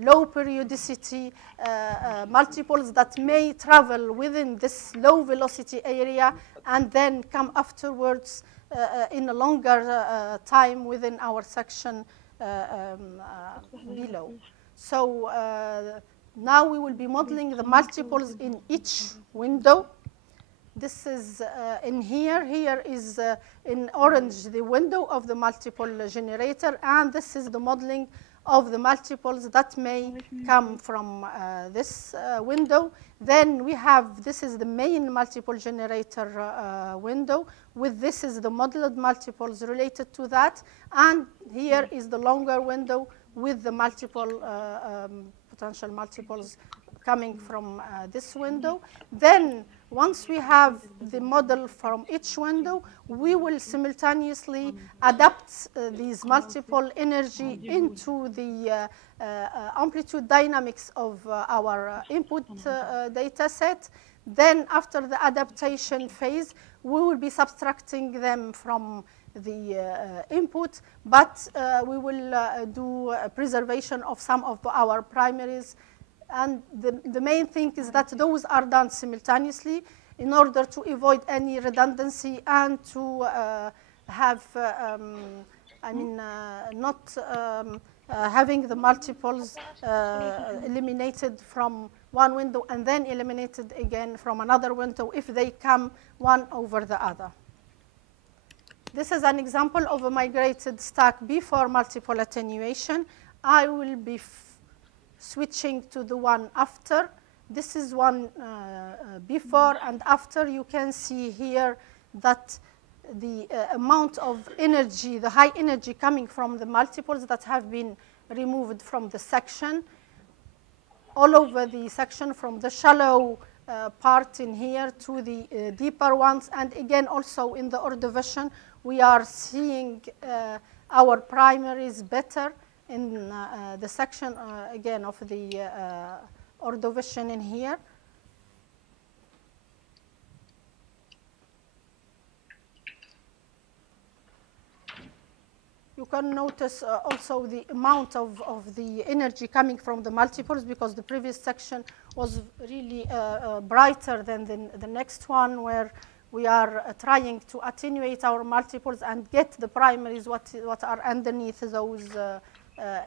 low periodicity multiples that may travel within this low velocity area and then come afterwards in a longer time within our section below. So now we will be modeling the multiples in each window. This is in here. Here is in orange the window of the multiple generator, and this is the modeling of the multiples that may come from this window. Then we have, this is the main multiple generator window. With this is the modeled multiples related to that. And here is the longer window with the multiple potential multiples coming from this window. Then once we have the model from each window, we will simultaneously adapt these multiple energy into the amplitude dynamics of our input data set. Then after the adaptation phase, we will be subtracting them from the input, but we will do preservation of some of our primaries. And the main thing is that those are done simultaneously in order to avoid any redundancy and to have, not having the multiples eliminated from one window and then eliminated again from another window if they come one over the other. This is an example of a migrated stack before multiple attenuation. I will be switching to the one after. This is one before and after. You can see here that the amount of energy, the high energy coming from the multiples that have been removed from the section, all over the section, from the shallow part in here to the deeper ones. And again, also in the Ordovician, we are seeing our primaries better in the section, again, of the Ordovician in here. You can notice also the amount of the energy coming from the multiples, because the previous section was really brighter than the next one, where we are trying to attenuate our multiples and get the primaries what are underneath those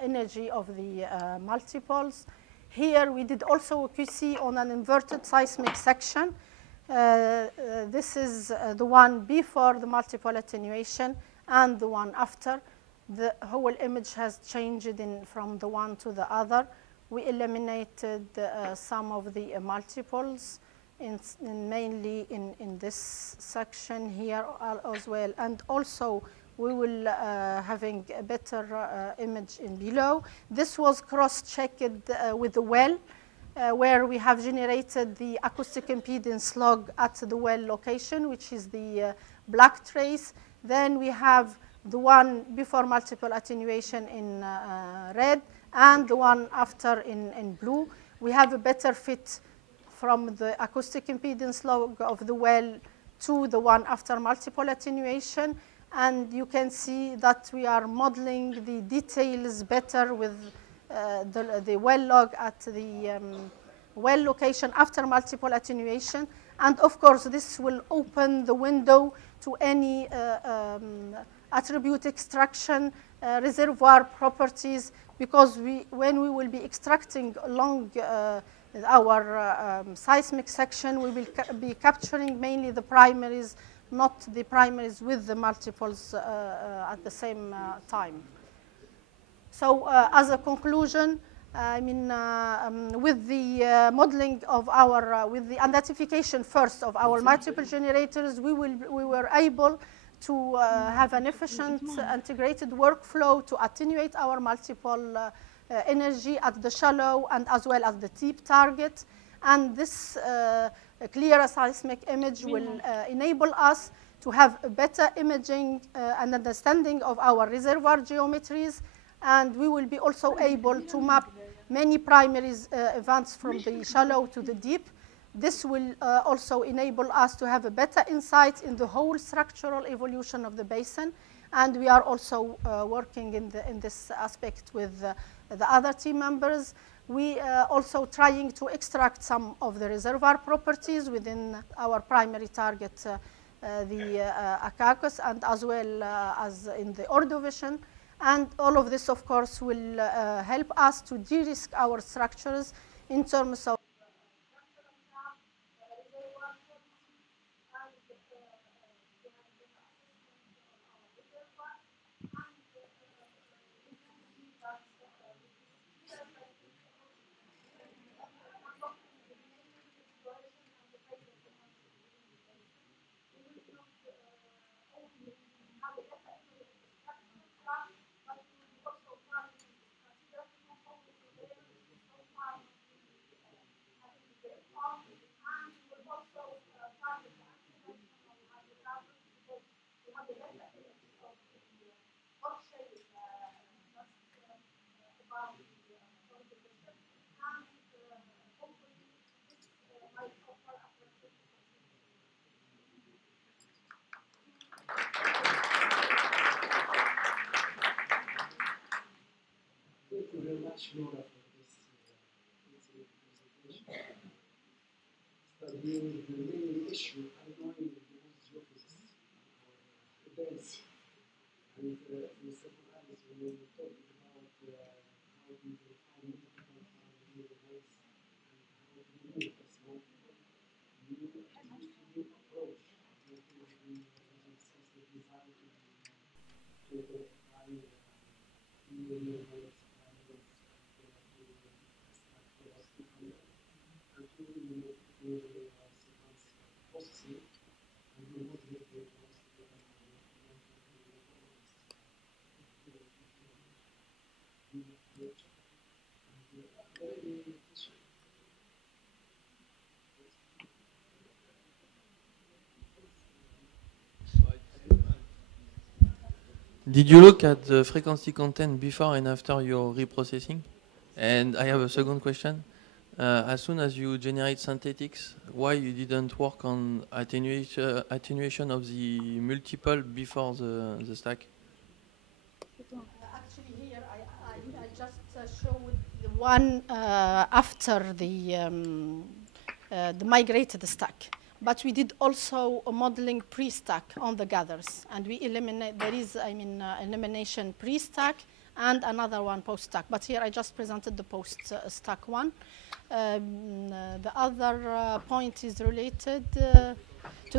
energy of the multiples. Here we did also a QC on an inverted seismic section. This is the one before the multiple attenuation and the one after. The whole image has changed from the one to the other. We eliminated some of the multiples, mainly in this section here as well. And also we will having a better image in below. This was cross-checked with the well, where we have generated the acoustic impedance log at the well location, which is the black trace. Then we have the one before multiple attenuation in red and the one after in blue. We have a better fit from the acoustic impedance log of the well to the one after multiple attenuation. And you can see that we are modeling the details better with the well log at the well location after multiple attenuation. And of course, this will open the window to any attribute extraction, reservoir properties, because when we will be extracting along our seismic section, we will be capturing mainly the primaries, not the primaries with the multiples at the same time. So as a conclusion, with the modeling of our, with the identification first of our multiple generators, we were able to have an efficient integrated workflow to attenuate our multiple energy at the shallow and as well as the deep target. And this clearer seismic image will enable us to have a better imaging and understanding of our reservoir geometries. And we will be also able to map many primaries events from the shallow to the deep. This will also enable us to have a better insight in the whole structural evolution of the basin. And we are also working in this aspect with the other team members. We also trying to extract some of the reservoir properties within our primary target, the Akakos, and as well as in the Ordovician. And all of this, of course, will help us to de-risk our structures in terms of Laura, for this presentation. Studying the main issue, unknowing because your physics or dance. And Mr. Alice, when you were talking about how we define multiple events and how to move this multiple, you used to be approach. I think we using system design to identify the Did you look at the frequency content before and after your reprocessing? And I have a second question. As soon as you generate synthetics, why you didn't work on attenuation of the multiple before the stack? Actually, here I just showed the one after the migrated stack. But we did also a modeling pre-stack on the gathers, and we eliminate. There is, elimination pre-stack and another one post-stack. But here I just presented the post-stack one. The other point is related to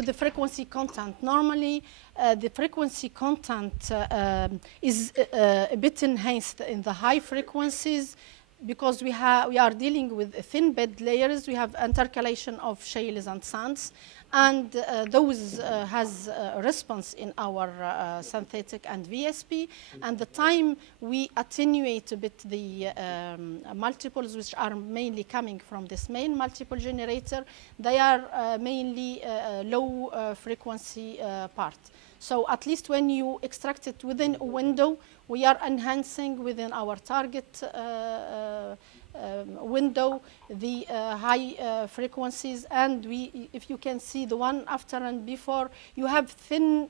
the frequency content. Normally, the frequency content is a bit enhanced in the high frequencies because we are dealing with thin bed layers. We have intercalation of shales and sands, and those has a response in our synthetic and VSP. And the time we attenuate a bit the multiples, which are mainly coming from this main multiple generator, they are mainly low frequency part. So at least when you extract it within a window, we are enhancing within our target window the high frequencies. And if you can see the one after and before, you have thin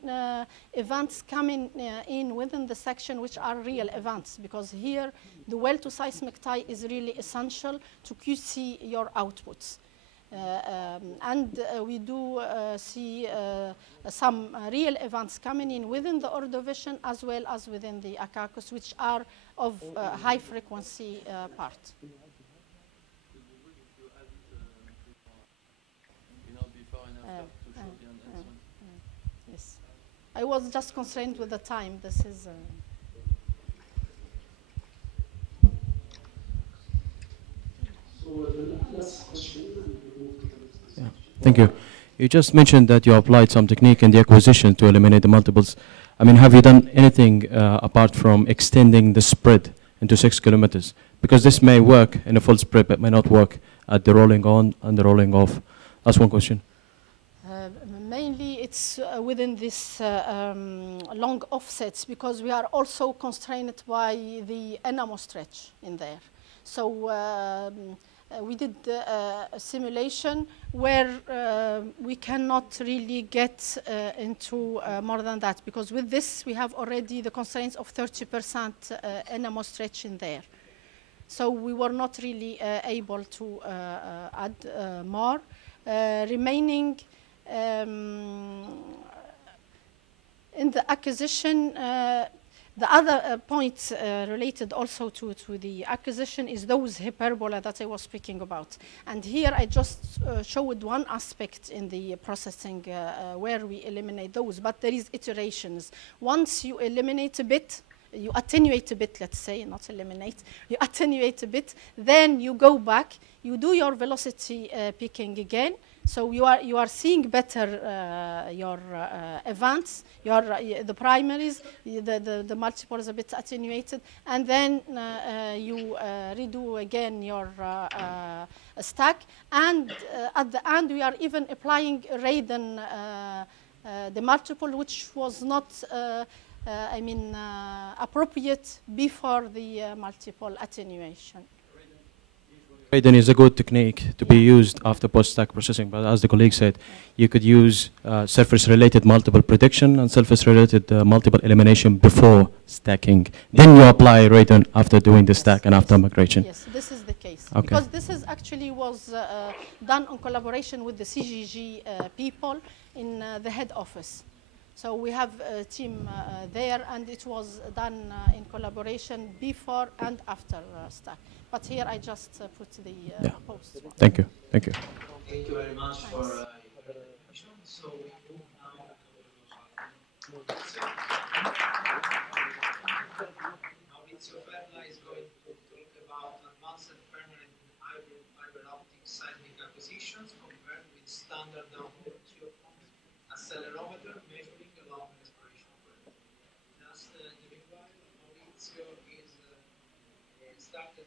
events coming in within the section, which are real events, because here the well to seismic tie is really essential to QC your outputs. We do see some real events coming in within the Ordovician as well as within the Akakos, which are of high frequency part. Yes, I was just constrained with the time. This is. Yeah. Thank you. You just mentioned that you applied some technique in the acquisition to eliminate the multiples. I mean, have you done anything apart from extending the spread into 6 kilometers? Because this may work in a full spread, but may not work at the rolling on and the rolling off. That's one question. Mainly, it's within this long offsets, because we are also constrained by the enamo stretch in there. So we did a simulation where we cannot really get into more than that, because with this we have already the constraints of 30% enamo stretch in there. So we were not really able to add more. Remaining in the acquisition, the other point related also to the acquisition is those hyperbola that I was speaking about. And here I just showed one aspect in the processing where we eliminate those, but there is iterations. Once you eliminate a bit, you attenuate a bit, let's say, not eliminate, you attenuate a bit, then you go back, you do your velocity picking again, so you are seeing better your events, the primaries, the multiple is a bit attenuated, and then you redo again your stack, and at the end we are even applying Raiden the multiple, which was not appropriate before the multiple attenuation. Raiden is a good technique to be used after post-stack processing, but as the colleague said, you could use surface-related multiple prediction and surface-related multiple elimination before stacking. Then you apply Raiden after doing the stack and after migration. Yes, this is the case. Okay. Because this is actually was done in collaboration with the CGG people in the head office. So we have a team there, and it was done in collaboration before and after stack. But here I just put the post. Thank you. Thank you. Thank you very much for your presentation. So we move now Maurizio Perla is going to talk about advanced permanent hybrid fiber optic seismic acquisitions compared with standard downhole geophones, accelerometer measuring along an exploration well. Thus, in the meanwhile, Maurizio is started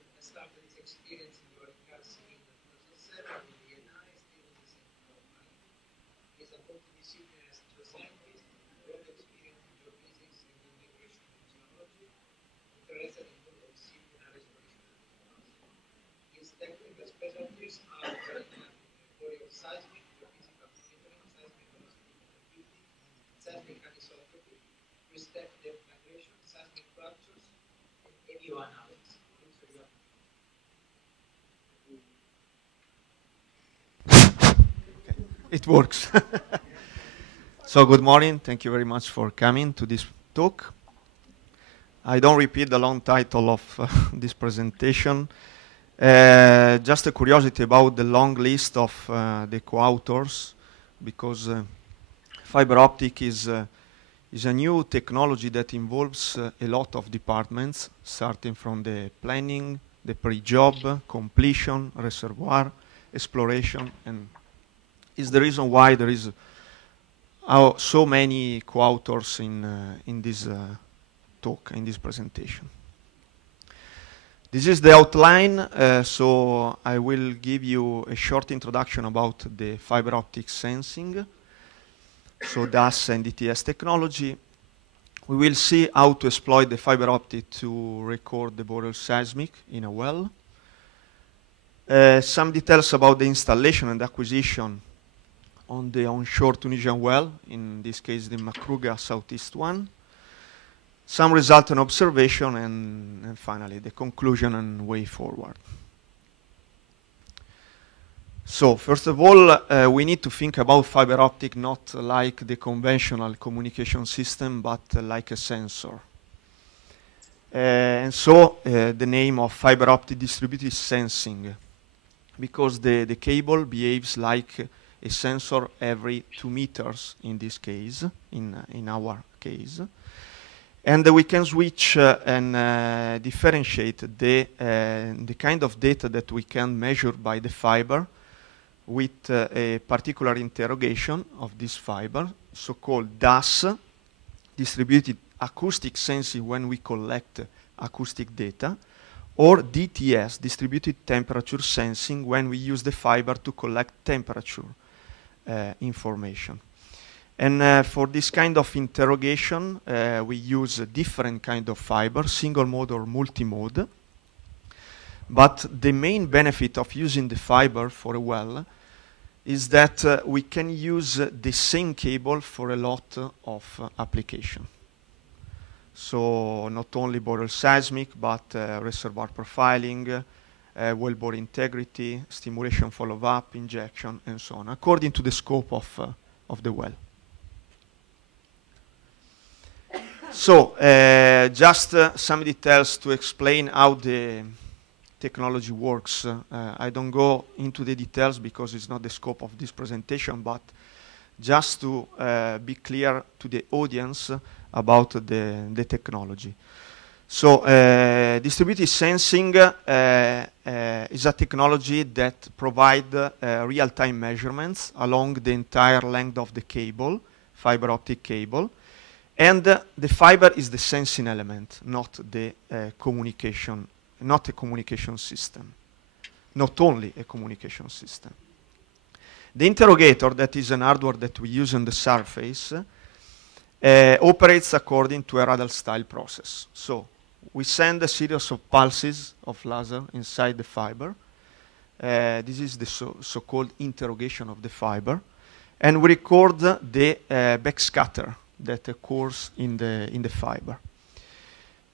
his experience in the oil and gas in 2007 with the ENI, still in the same company. He is a multidisciplinary geoscientist, broad experience in geophysics and integration in geology, interested in multidisciplinary exploration technology. His technical specialties are theory of seismic, geophysical monitoring, seismic velocity conductivity, seismic anisotropy, three-step depth migration, seismic fractures, and AVO analysis. It works. So good morning. Thank you very much for coming to this talk. I don't repeat the long title of this presentation. Just a curiosity about the long list of the co-authors, because fiber optic is a new technology that involves a lot of departments, starting from the planning, the pre-job, completion, reservoir, exploration, and is the reason why there is so many co-authors in this talk, in this presentation. This is the outline, so I will give you a short introduction about the fiber optic sensing, so DAS and DTS technology. We will see how to exploit the fiber optic to record the boreal seismic in a well. Some details about the installation and acquisition on the onshore Tunisian well, in this case the Makruga Southeast one. Some result and observation, and finally the conclusion and way forward. So first of all, we need to think about fiber optic not like the conventional communication system, but like a sensor. And so the name of fiber optic distributed sensing, because the cable behaves like a sensor every 2 meters in this case, in our case. And we can switch and differentiate the kind of data that we can measure by the fiber with a particular interrogation of this fiber, so-called DAS, distributed acoustic sensing when we collect acoustic data, or DTS, distributed temperature sensing, when we use the fiber to collect temperature information. And for this kind of interrogation, we use a different kind of fiber, single mode or multi-mode. But the main benefit of using the fiber for a well is that we can use the same cable for a lot of application. So not only boreal seismic, but reservoir profiling, wellbore integrity, stimulation follow-up, injection, and so on, according to the scope of the well. So just some details to explain how the technology works. I don't go into the details because it's not the scope of this presentation, but just to be clear to the audience about the technology. So distributed sensing is a technology that provides real-time measurements along the entire length of the cable, fiber optic cable. And the fiber is the sensing element, not the communication, not a communication system, not only a communication system. The interrogator, that is an hardware that we use on the surface, operates according to a radar-style process. So we send a series of pulses of laser inside the fiber. This is the so-called interrogation of the fiber. And we record the backscatter that occurs in the fiber.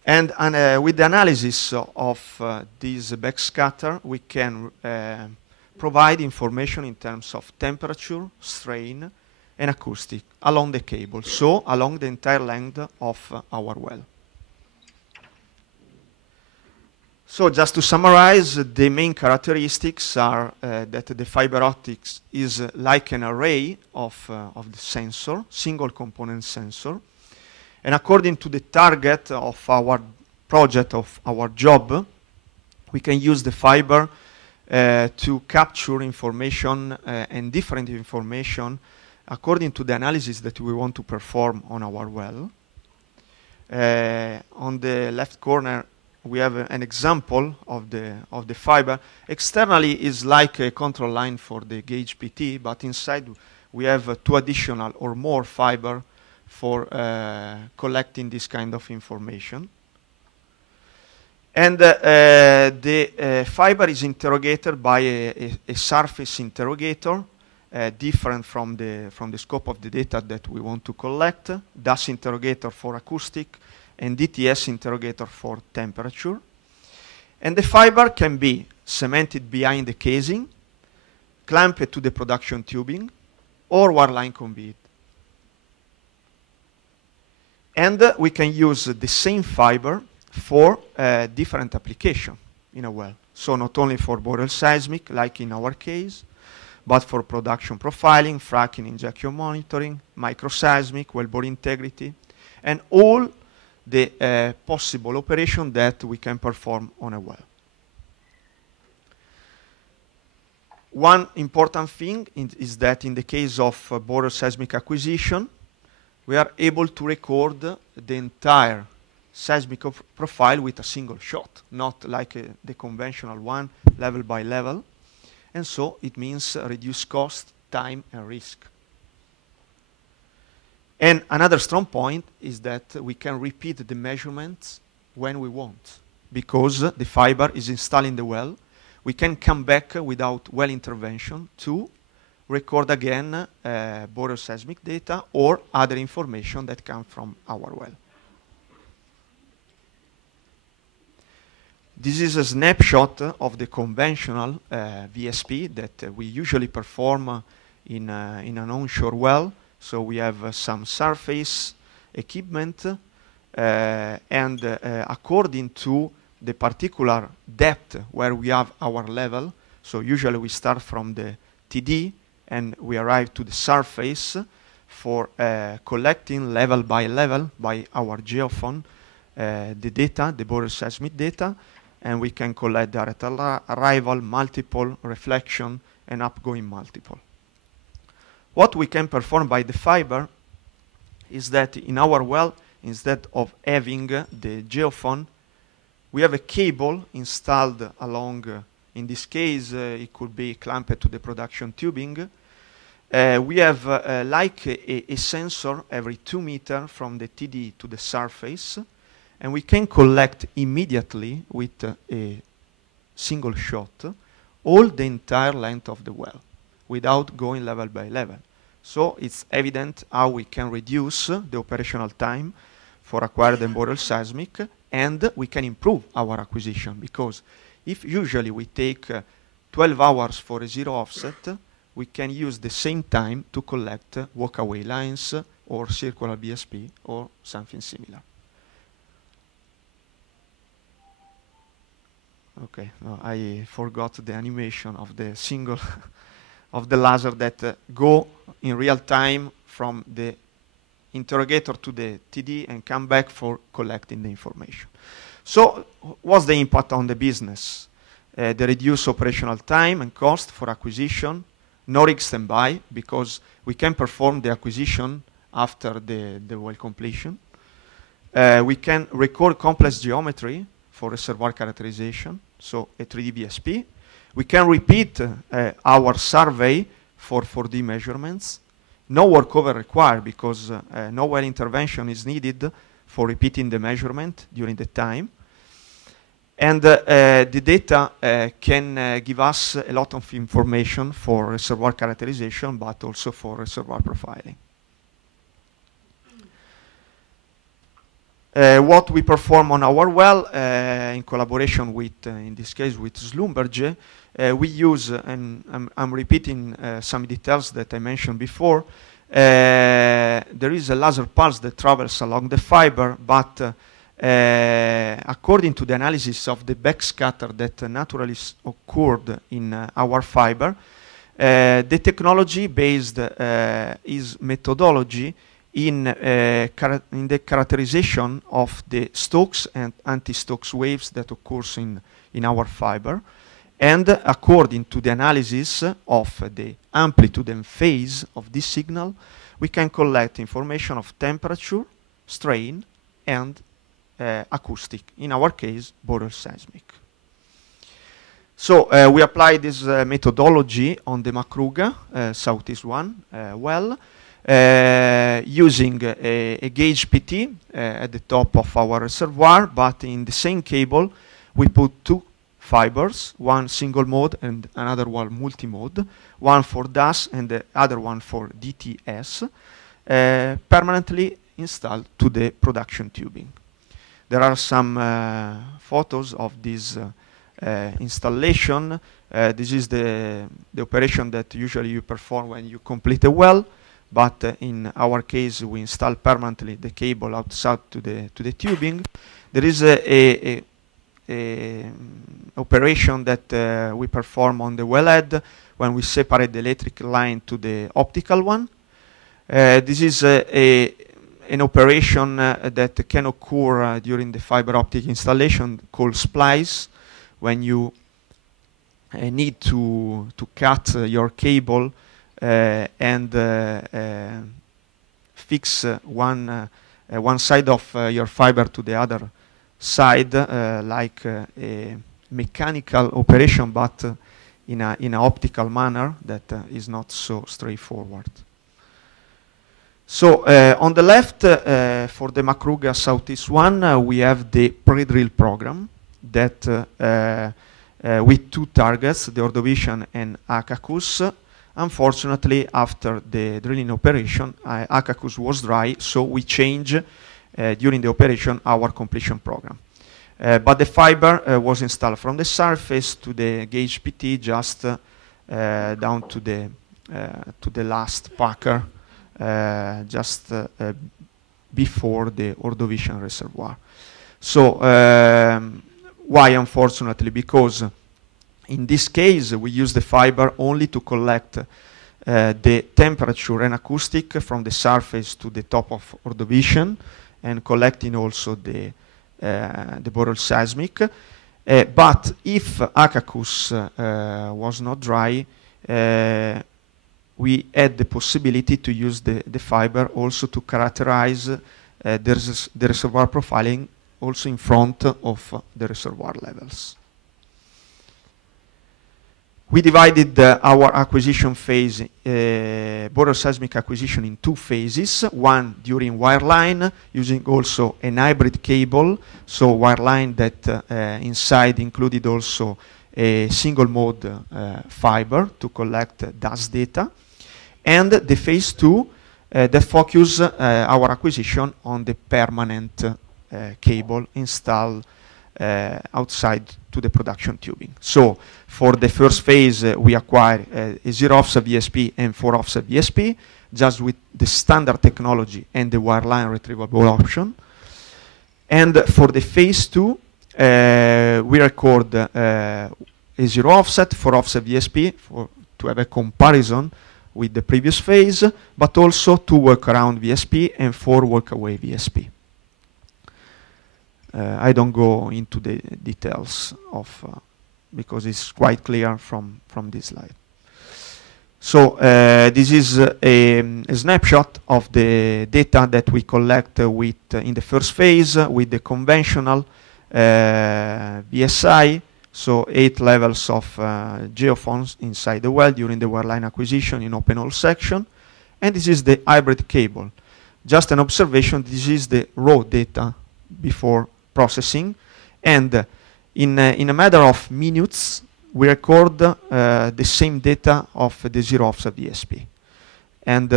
And with the analysis of this backscatter, we can provide information in terms of temperature, strain, and acoustic along the cable, so along the entire length of our well. So just to summarize, the main characteristics are that the fiber optics is like an array of the sensor, single component sensor. And according to the target of our project, of our job, we can use the fiber to capture information and different information according to the analysis that we want to perform on our well. On the left corner, we have an example of the fiber. Externally is like a control line for the gauge PT, but inside we have 2 additional or more fiber for collecting this kind of information. And the fiber is interrogated by a surface interrogator, different from the scope of the data that we want to collect, DAS interrogator for acoustic, and DTS interrogator for temperature. And the fiber can be cemented behind the casing, clamped to the production tubing, or wireline conveyed. And we can use the same fiber for different application in a well. So not only for boreal seismic, like in our case, but for production profiling, fracking, injection monitoring, microseismic, wellbore integrity, and all the possible operation that we can perform on a well. One important thing is that in the case of boreal seismic acquisition, we are able to record the entire seismic profile with a single shot, not like the conventional one, level by level. And so it means reduced cost, time, and risk. And another strong point is that we can repeat the measurements when we want, because the fiber is installed in the well. We can come back without well intervention to record again boreal seismic data or other information that come from our well. This is a snapshot of the conventional VSP that we usually perform in an onshore well. So we have some surface equipment, and according to the particular depth where we have our level, so usually we start from the TD and we arrive to the surface for collecting level by our geophone the data, the boreal seismic data, and we can collect direct arrival, multiple, reflection, and upgoing multiple. What we can perform by the fiber is that in our well, instead of having the geophone, we have a cable installed along, in this case, it could be clamped to the production tubing. We have like a sensor every 2 meters from the TD to the surface, and we can collect immediately with a single shot all the entire length of the well without going level by level. So it's evident how we can reduce the operational time for acquired and borel seismic, and we can improve our acquisition, because if usually we take 12 hours for a zero offset, we can use the same time to collect walk-away lines or circular BSP or something similar. Okay, no, I forgot the animation of the single of the laser that go in real time from the interrogator to the TD and come back for collecting the information. So what's the impact on the business? The reduced operational time and cost for acquisition, no rig standby, because we can perform the acquisition after the well completion. We can record complex geometry for reservoir characterization, so a 3D BSP. We can repeat our survey for 4D measurements. No workover required, because no well intervention is needed for repeating the measurement during the time. And the data can give us a lot of information for reservoir characterization, but also for reservoir profiling. What we perform on our well, in collaboration with, in this case, with Schlumberger, we use, and I'm repeating some details that I mentioned before, there is a laser pulse that travels along the fiber, but according to the analysis of the backscatter that naturally occurred in our fiber, the technology based is methodology in the characterization of the Stokes and anti-Stokes waves that occurs in our fiber. And according to the analysis of the amplitude and phase of this signal, we can collect information of temperature, strain, and acoustic, in our case, borel seismic. So we apply this methodology on the Makruga Southeast 1 well, using a gauge PT at the top of our reservoir, but in the same cable we put two fibers, one single mode and another one multi-mode, one for DAS and the other one for DTS, permanently installed to the production tubing. There are some photos of this installation. This is the operation that usually you perform when you complete a well, but in our case we install permanently the cable outside to the tubing. There is a operation that we perform on the wellhead when we separate the electric line to the optical one. This is an operation that can occur during the fiber optic installation called splice, when you need to cut your cable and fix one side of your fiber to the other side, like a mechanical operation, but in an optical manner that is not so straightforward. So on the left, for the Makruga Southeast 1, we have the pre-drill program that with two targets, the Ordovician and Akakous. Unfortunately, after the drilling operation, Akakous was dry, so we changed during the operation our completion program. But the fiber was installed from the surface to the gauge PT, just down to the last packer, just before the Ordovician reservoir. So why unfortunately? Because in this case we use the fiber only to collect the temperature and acoustic from the surface to the top of Ordovician, and collecting also the borel seismic. But if Akakous was not dry, we had the possibility to use the fiber also to characterize the reservoir profiling also in front of the reservoir levels. We divided our acquisition phase, borel seismic acquisition, in two phases. One during wireline, using also an hybrid cable, so wireline that inside included also a single mode fiber to collect DAS data. And the phase two, that focus our acquisition on the permanent cable installed outside to the production tubing. So for the first phase, we acquire a 0 offset VSP and 4 offset VSP, just with the standard technology and the wireline retrievable option. And for the phase 2, we record a 0 offset, 4 offset VSP to have a comparison with the previous phase, but also 2 workaround VSP and 4 workaway VSP. I don't go into the details of, because it's quite clear from this slide. So this is a snapshot of the data that we collect with in the first phase with the conventional VSI, so 8 levels of geophones inside the well during the wireline acquisition in open hole section. And this is the hybrid cable. Just an observation, this is the raw data before processing. And in a matter of minutes, we record the same data of the 0 offset VSP. And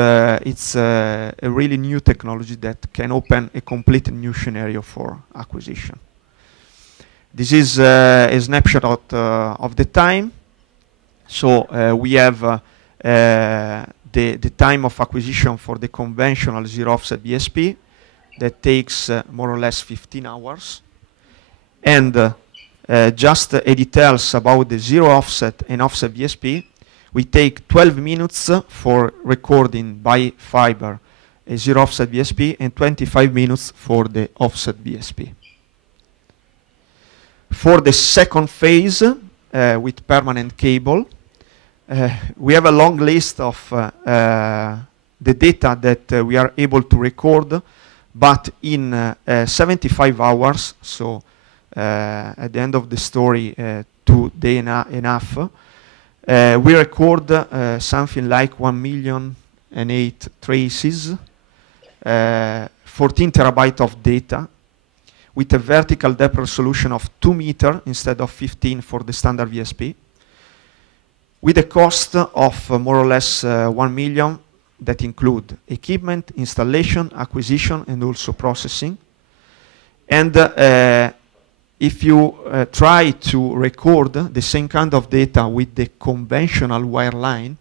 it's a really new technology that can open a complete new scenario for acquisition. This is a snapshot of the time. So we have the time of acquisition for the conventional 0 offset VSP that takes more or less 15 hours. And just a details about the 0 offset and offset VSP, we take 12 minutes for recording by fiber a 0 offset VSP and 25 minutes for the offset VSP. For the second phase, with permanent cable, we have a long list of the data that we are able to record, but in 75 hours, so at the end of the story, 2 days and a half, we record something like 1,000,008 traces, 14 terabytes of data, with a vertical depth resolution of 2 meters instead of 15 for the standard VSP, with a cost of more or less 1 million that include equipment, installation, acquisition, and also processing. And if you try to record the same kind of data with the conventional wireline,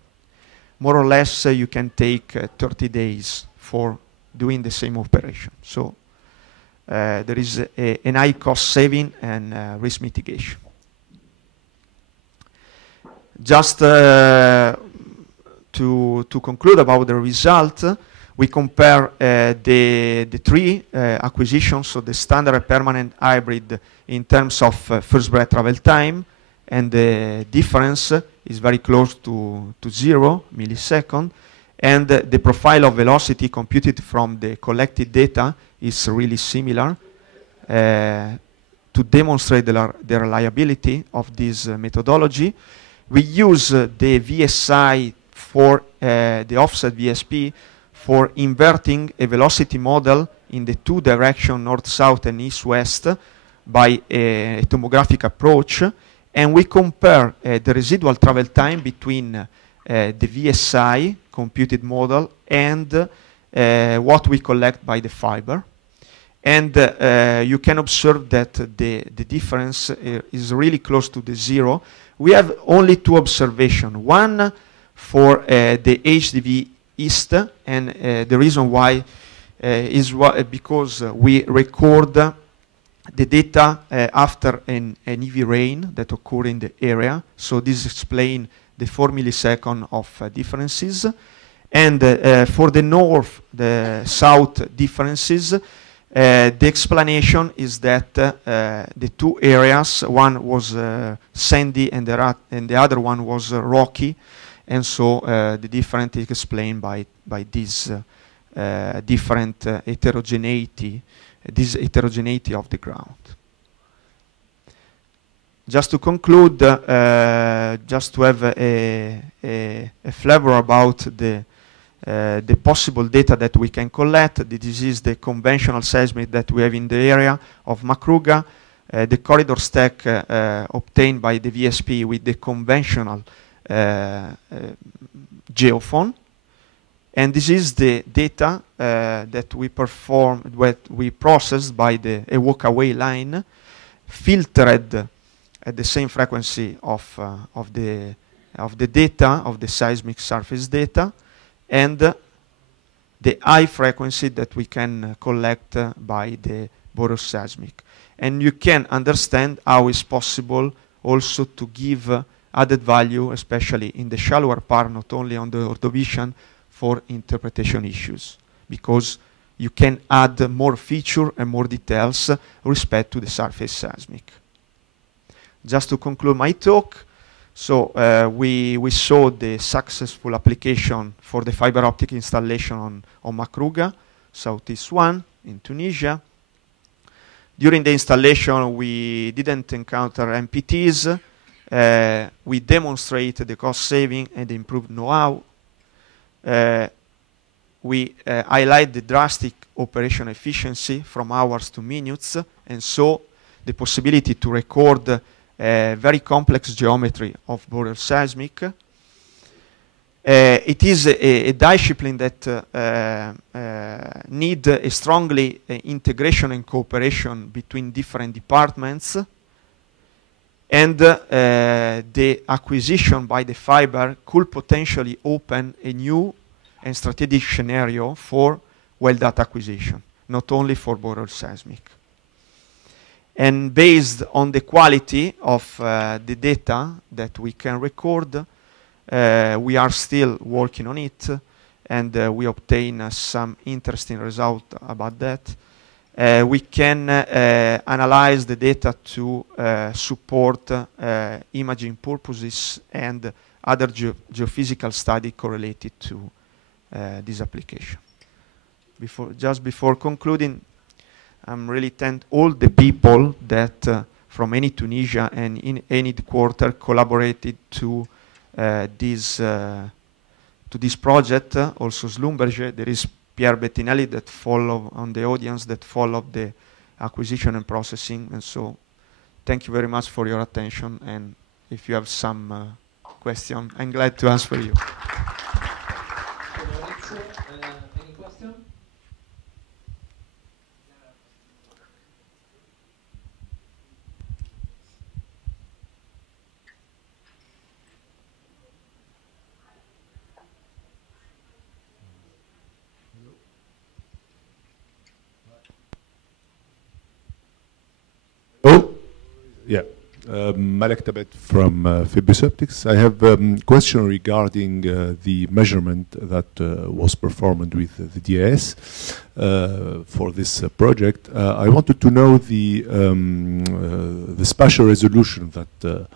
more or less you can take 30 days for doing the same operation. So there is an high cost saving and risk mitigation. Just to conclude about the result, we compare the 3 acquisitions, so the standard permanent hybrid in terms of first breath travel time, and the difference is very close to 0 milliseconds, and the profile of velocity computed from the collected data is really similar. To demonstrate the reliability of this methodology, we use the VSI for the offset VSP for inverting a velocity model in the 2 direction, north-south and east-west, by a tomographic approach, and we compare the residual travel time between the VSI computed model and what we collect by the fiber. And you can observe that the difference is really close to the 0. We have only 2 observations. One for the HDV East, and the reason why is because we record the data after an heavy rain that occurred in the area. So this explains the 4 milliseconds of differences. And for the north, the south differences, the explanation is that the 2 areas, one was sandy and the other one was rocky, and so the difference is explained by this different heterogeneity, of the ground. Just to conclude, just to have a flavor about the possible data that we can collect. This is the conventional seismic that we have in the area of Makruga, the corridor stack obtained by the VSP with the conventional geophone, And this is the data that we performed, what we processed by a walk-away line, filtered at the same frequency of the data, of the seismic surface data, and the high frequency that we can collect by the boroseismic. And you can understand how it's possible also to give added value, especially in the shallower part, not only on the Ordovician, for interpretation issues, because you can add more feature and more details respect to the surface seismic. Just to conclude my talk, so we saw the successful application for the fiber optic installation on Makruga, Southeast 1 in Tunisia. During the installation, we didn't encounter MPTs. We demonstrated the cost saving and improved know-how. We highlight the drastic operation efficiency from hours to minutes, and so the possibility to record very complex geometry of border seismic. It is a discipline that need a strongly integration and cooperation between different departments, and the acquisition by the fiber could potentially open a new and strategic scenario for well data acquisition, not only for border seismic. And based on the quality of the data that we can record, we are still working on it, and we obtain some interesting result about that. We can analyze the data to support imaging purposes and other geophysical study correlated to this application. Just before concluding, I'm really thank all the people that from any Tunisia and in any quarter collaborated to this project. Also Schlumberger, there is Pierre Bettinelli that follow on the audience that followed the acquisition and processing. And so thank you very much for your attention. And if you have some question, I'm glad to answer you. Any question? Oh, yeah. Malek Tabet from Phibus Optics. I have a question regarding the measurement that was performed with the DAS for this project. I wanted to know the spatial resolution that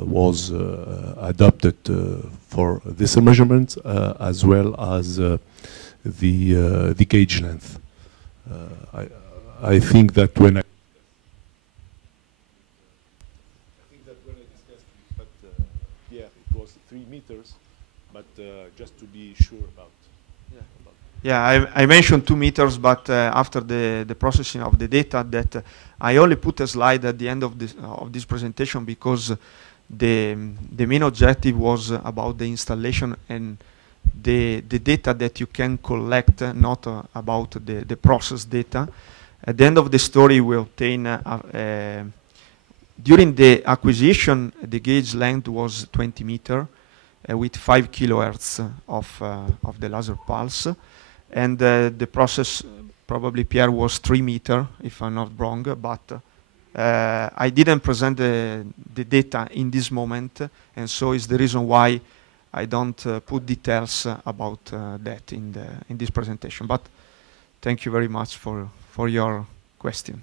was adopted for this measurement, as well as the gauge length. I think that when I was 3 meters, but just to be sure about. Yeah, I mentioned 2 meters, but after the processing of the data, that I only put a slide at the end of this presentation because the main objective was about the installation and the data that you can collect, not about the process data. At the end of the story, we obtain during the acquisition, the gauge length was 20 meters with 5 kilohertz of the laser pulse. And the process, probably Pierre, was 3 meters, if I'm not wrong. But I didn't present the data in this moment, and so is the reason why I don't put details about that in this presentation. But thank you very much for your question.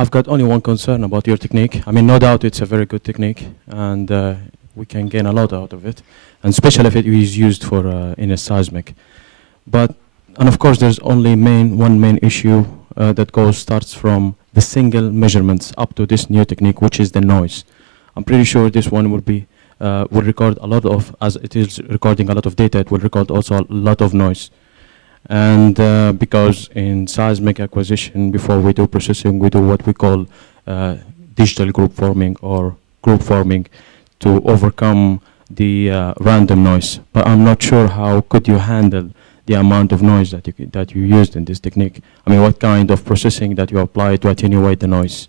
I've got only one concern about your technique. I mean, no doubt it's a very good technique, and we can gain a lot out of it, and especially if it is used for in a seismic. But, and of course, there's only one main issue that starts from the single measurements up to this new technique, which is the noise. I'm pretty sure this one will record a lot of, as it is recording a lot of data, it will record also a lot of noise. And because in seismic acquisition, before we do processing, we do what we call digital group forming or group forming to overcome the random noise. But I'm not sure how could you handle the amount of noise that you used in this technique. I mean, what kind of processing that you apply to attenuate the noise.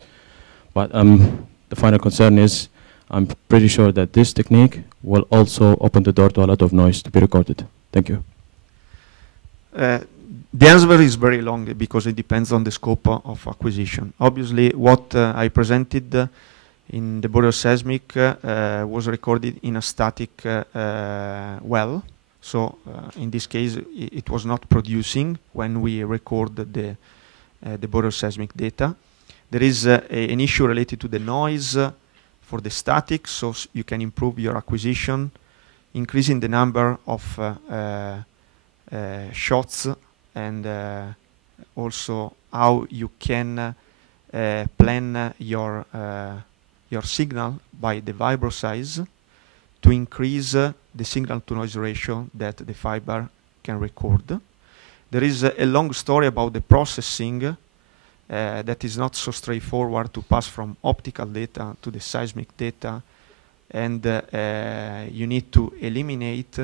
But the final concern is, I'm pretty sure that this technique will also open the door to a lot of noise to be recorded. Thank you. The answer is very long because it depends on the scope of acquisition. Obviously, what I presented in the border seismic was recorded in a static well. So in this case, it was not producing when we record the border seismic data. There is an issue related to the noise for the static, so you can improve your acquisition, increasing the number of shots, and also how you can plan your signal by the vibro size to increase the signal to noise ratio that the fiber can record. There is a long story about the processing that is not so straightforward to pass from optical data to the seismic data, and you need to eliminate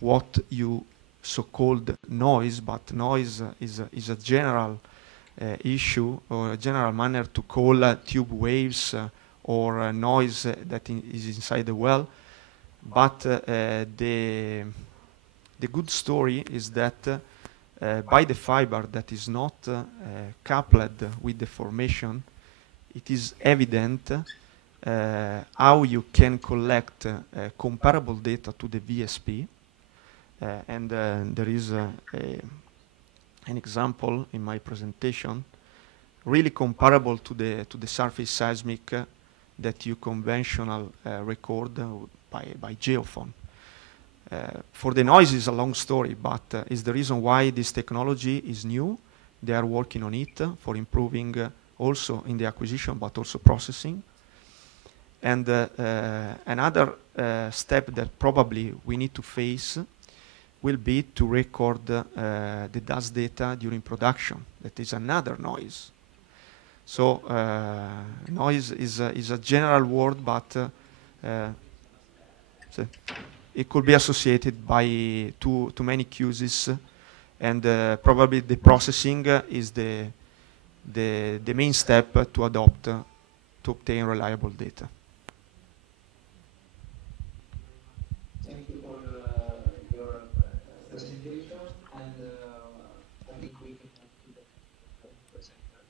what you so-called noise, but noise is a general issue or a general manner to call tube waves or noise that is inside the well. But the good story is that by the fiber that is not coupled with the formation, it is evident how you can collect comparable data to the VSP. And there is an example in my presentation, really comparable to the surface seismic that you conventional record by geophone. For the noise is a long story, but is the reason why this technology is new. They are working on it for improving also in the acquisition, but also processing. And another step that probably we need to face will be to record the dust data during production. That is another noise. So noise is a general word, but so it could be associated by too many uses, and probably the processing is the main step to adopt to obtain reliable data. Thank you for your presentation, and I think we can move to the presenter.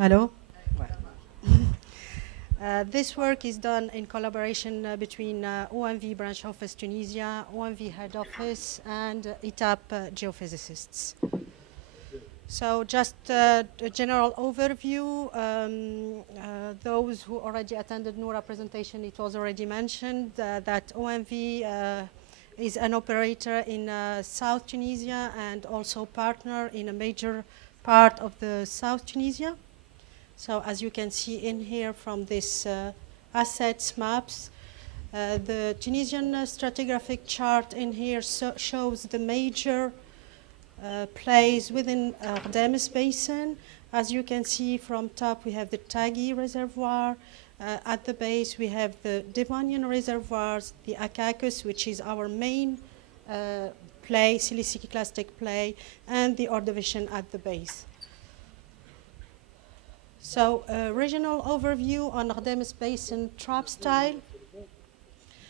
Allô? This work is done in collaboration between OMV Branch Office Tunisia, OMV Head Office, and ETAP geophysicists. So just a general overview. Those who already attended Noura presentation, it was already mentioned that OMV is an operator in South Tunisia and also partner in a major part of the South Tunisia. So as you can see in here from this assets maps, the Tunisian stratigraphic chart in here shows the major plays within Ardemes Basin. As you can see from top, we have the Taghi Reservoir. At the base, we have the Devonian reservoirs, the Akakus, which is our main play, siliciclastic play, and the Ordovician at the base. So, regional overview on Ardemes Basin trap style.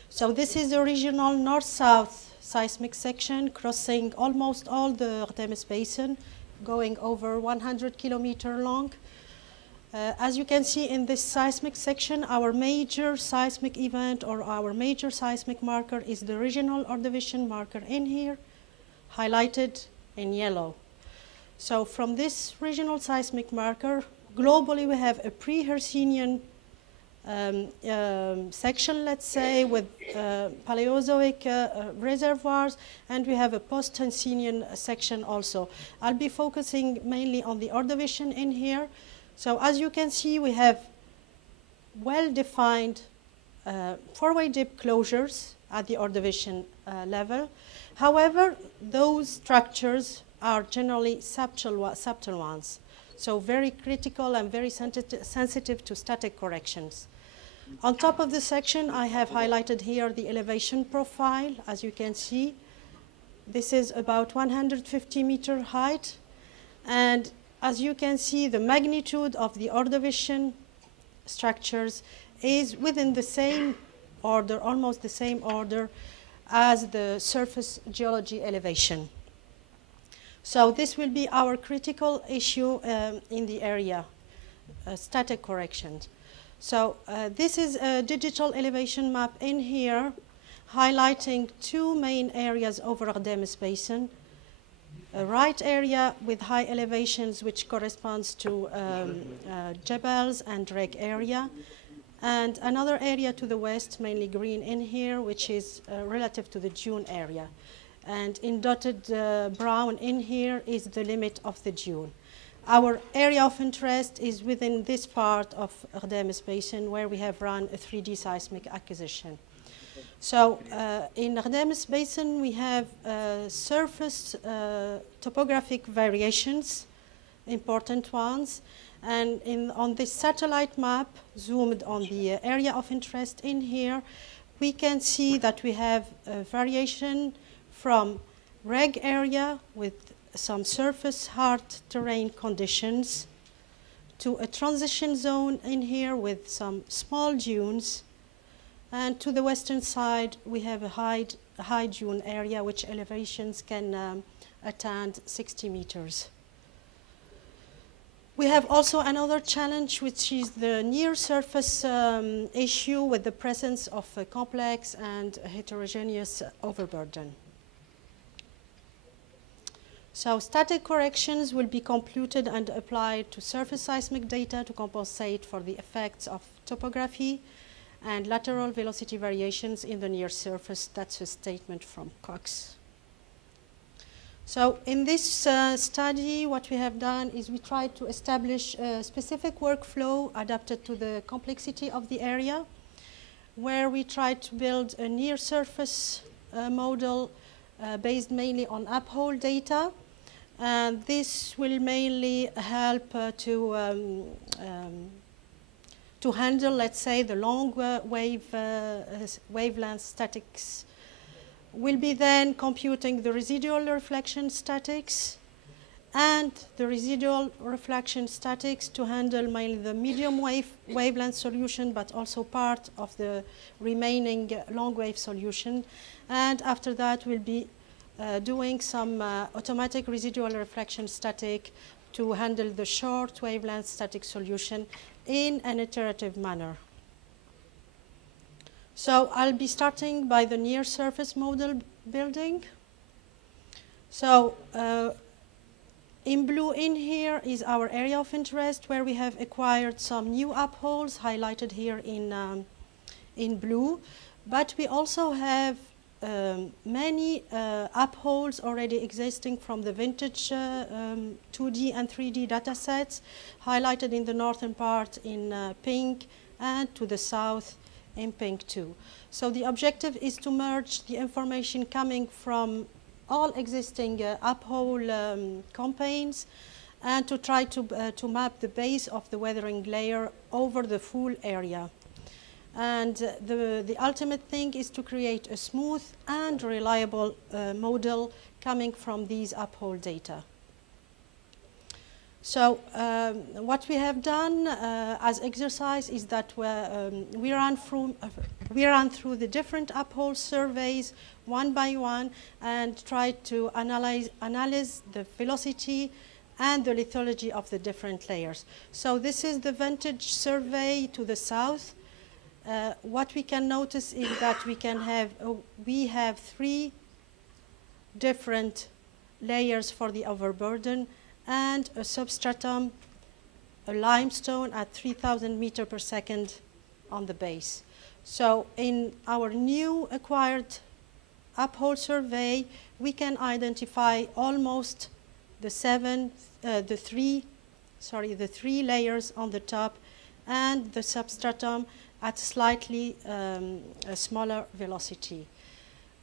So this is the regional north-south seismic section crossing almost all the Ardemes Basin, going over 100 kilometers long. As you can see in this seismic section, our major seismic event or our major seismic marker is the regional Ordovician marker in here, highlighted in yellow. So from this regional seismic marker, globally we have a pre-Hercynian section, let's say, with Paleozoic reservoirs, and we have a post-Hercynian section also. I'll be focusing mainly on the Ordovician in here. So as you can see, we have well-defined four-way dip closures at the Ordovician level. However, those structures are generally subtle ones, so very critical and very sensitive to static corrections. On top of the section, I have highlighted here the elevation profile. As you can see, this is about 150 meter height, and as you can see, the magnitude of the Ordovician structures is within the same order, almost the same order as the surface geology elevation. So this will be our critical issue in the area, static corrections. So this is a digital elevation map in here, highlighting two main areas over Ardemes Basin. A right area with high elevations, which corresponds to Jebels and Reg area, and another area to the west, mainly green in here, which is relative to the dune area. And in dotted brown in here is the limit of the dune. Our area of interest is within this part of Ardemes Basin, where we have run a 3D seismic acquisition. So in Ardemes Basin, we have surface topographic variations, important ones. And on this satellite map, zoomed on the area of interest in here, we can see that we have a variation from Reg area with some surface hard terrain conditions to a transition zone in here with some small dunes. And to the western side, we have a high dune area, which elevations can attain 60 meters. We have also another challenge, which is the near surface issue with the presence of a complex and heterogeneous overburden. So static corrections will be computed and applied to surface seismic data to compensate for the effects of topography and lateral velocity variations in the near surface. That's a statement from Cox. So in this study, what we have done is we tried to establish a specific workflow adapted to the complexity of the area, where we tried to build a near surface model based mainly on uphole data. And this will mainly help to handle, let's say, the long wavelength statics. We'll be then computing the residual reflection statics and the residual reflection statics to handle mainly the medium wavelength solution, but also part of the remaining long wave solution. And after that, we'll be doing some automatic residual reflection static to handle the short wavelength static solution in an iterative manner. So I'll be starting by the near surface model building. So in blue in here is our area of interest, where we have acquired some new upholes highlighted here in blue. But we also have many upholes already existing from the vintage 2D and 3D data sets, highlighted in the northern part in pink and to the south in pink too. So the objective is to merge the information coming from all existing uphole campaigns and to try to map the base of the weathering layer over the full area. And the ultimate thing is to create a smooth and reliable model coming from these uphole data. So what we have done as exercise is that we ran through the different uphole surveys one by one and tried to analyze the velocity and the lithology of the different layers. So this is the vintage survey to the south. What we can notice is that we have 3 different layers for the overburden and a substratum, a limestone at 3,000 meters per second on the base. So in our new acquired uphole survey, we can identify almost the 3 layers on the top and the substratum at slightly a smaller velocity.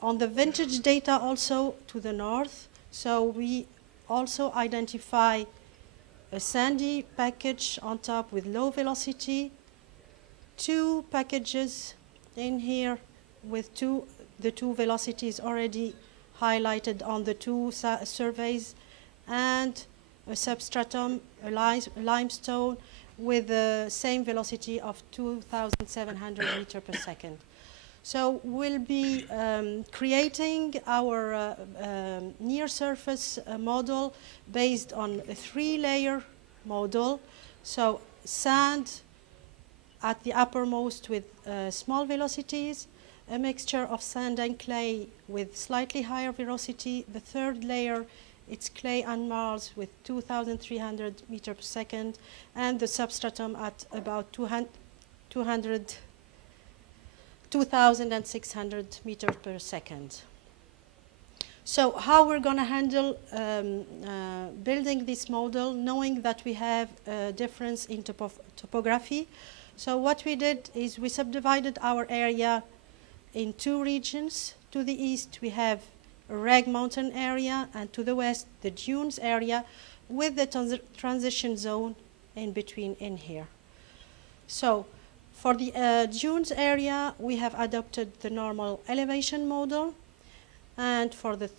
On the vintage data also to the north, so we also identify a sandy package on top with low velocity, 2 packages in here with the 2 velocities already highlighted on the 2 surveys, and a substratum, a limestone, with the same velocity of 2,700 meters per second. So we'll be creating our near surface model based on a 3-layer model. So sand at the uppermost with small velocities, a mixture of sand and clay with slightly higher velocity. The 3rd layer, it's clay and marls with 2,300 meters per second, and the substratum at about 2,600 meters per second. So how we're going to handle building this model, knowing that we have a difference in topography. So what we did is we subdivided our area in 2 regions. To the east, we have a Rag Mountain area, and to the west, the dunes area, with the transition zone in between in here. So for the dunes area, we have adopted the normal elevation model, and for the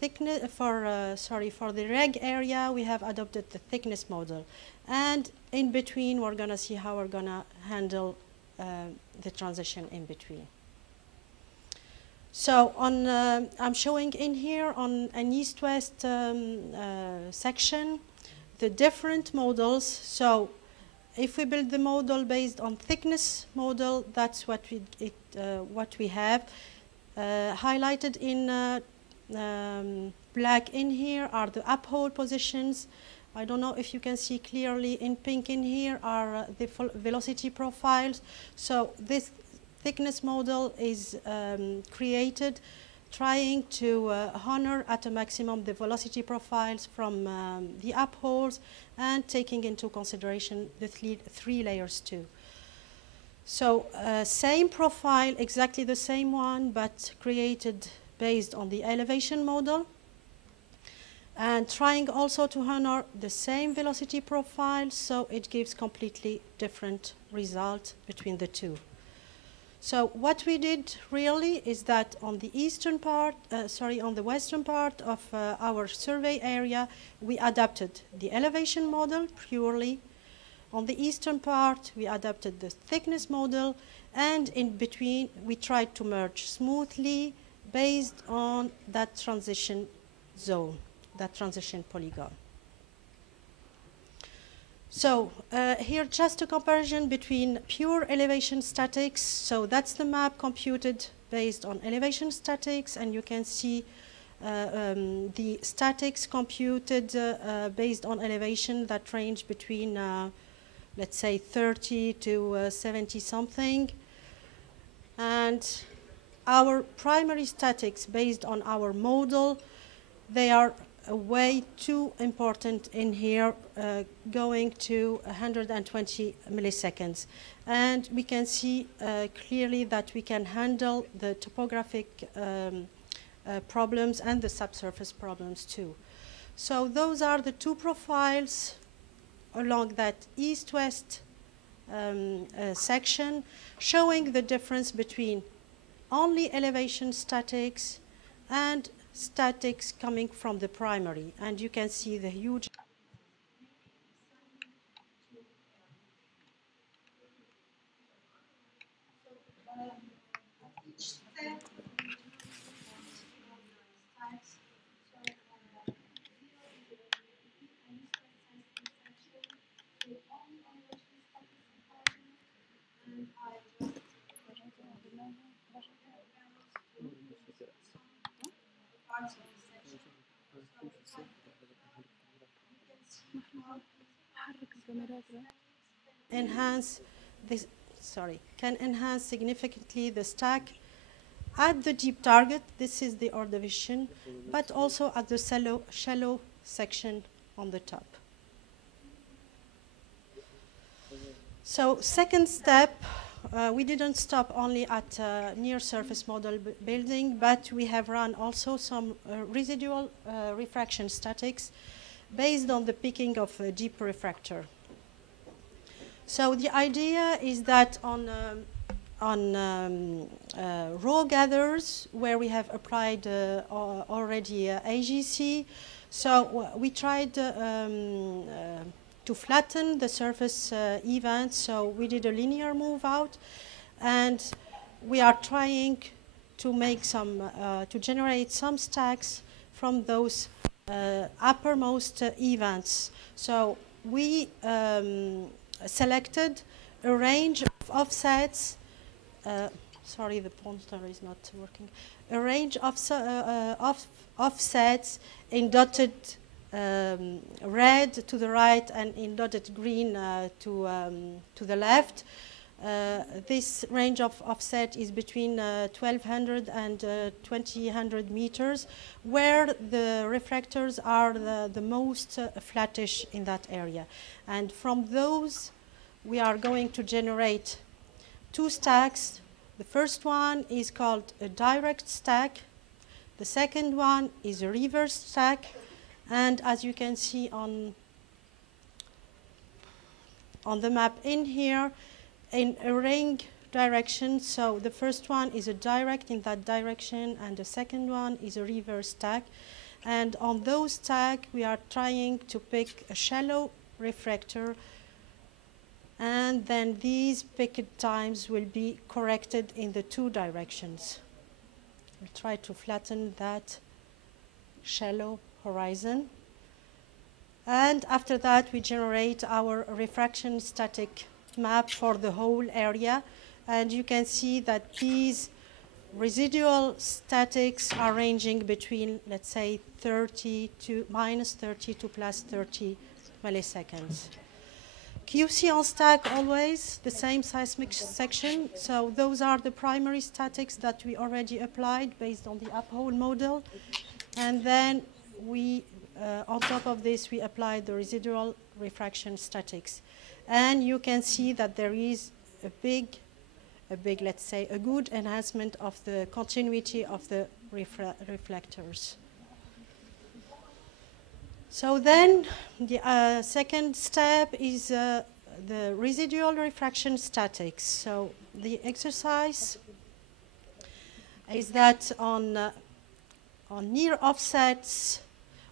for the Rag area, we have adopted the thickness model. And in between, we're going to see how we're going to handle the transition in between. So I'm showing in here on an east-west section the different models. So if we build the model based on thickness model, that's what we have. Highlighted in black in here are the uphole positions. I don't know if you can see clearly. In pink in here are the velocity profiles. So this thickness model is created trying to honor at a maximum the velocity profiles from the upholes and taking into consideration the 3 layers too. So same profile, exactly the same one, but created based on the elevation model, and trying also to honor the same velocity profile, so it gives completely different result between the 2. So what we did really is that on the eastern part, on the western part of our survey area, we adapted the elevation model purely. On the eastern part, we adapted the thickness model, and in between, we tried to merge smoothly based on that transition zone, that transition polygon. So here just a comparison between pure elevation statics. So that's the map computed based on elevation statics, and you can see the statics computed based on elevation that range between, let's say, 30 to 70 something. And our primary statics based on our model, they are way too important in here, going to 120 milliseconds. And we can see clearly that we can handle the topographic problems and the subsurface problems too. So those are the two profiles along that east-west section, showing the difference between only elevation statics and statics coming from the primary. And you can see the huge enhance this, can enhance significantly the stack at the deep target. This is the Ordovician, but also at the shallow section on the top. So second step, we didn't stop only at near surface model building, but we have run also some residual refraction statics based on the picking of a deep refractor. So the idea is that on raw gathers where we have applied already AGC, so we tried to flatten the surface events. So we did a linear move out, and we are trying to make some, to generate some stacks from those uppermost events. So we selected a range of offsets. Sorry, the pointer is not working. A range of offsets in dotted red to the right and in dotted green to the left. This range of offset is between 1200 and 2000 meters, where the refractors are the most flattish in that area. And from those, we are going to generate two stacks. The first one is called a direct stack. The second one is a reverse stack. And as you can see on the map in here, in a ring direction. So the first one is a direct in that direction, and the second one is a reverse stack. And on those stacks, we are trying to pick a shallow refractor, and then these picket times will be corrected in the two directions. We'll try to flatten that shallow horizon. And after that, we generate our refraction static map for the whole area. And you can see that these residual statics are ranging between, let's say, minus 30 to plus 30 milliseconds. QC on stack always, the same seismic section. So those are the primary statics that we already applied based on the uphole model. And then we, on top of this, we applied the residual refraction statics. And you can see that there is a big, let's say, a good enhancement of the continuity of the reflectors. So then the second step is the residual refraction statics. So the exercise is that on near offsets,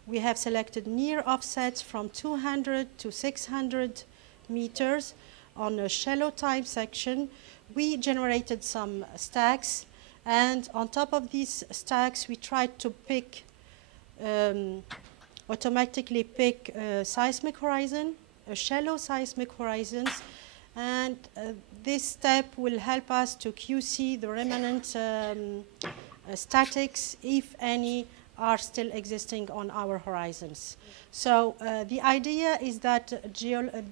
we have selected near offsets from 200 to 600 meters on a shallow time section. We generated some stacks, and on top of these stacks, we tried to pick automatically pick a seismic horizon shallow seismic horizons, and this step will help us to QC the remnant statics, if any, are still existing on our horizons. So the idea is that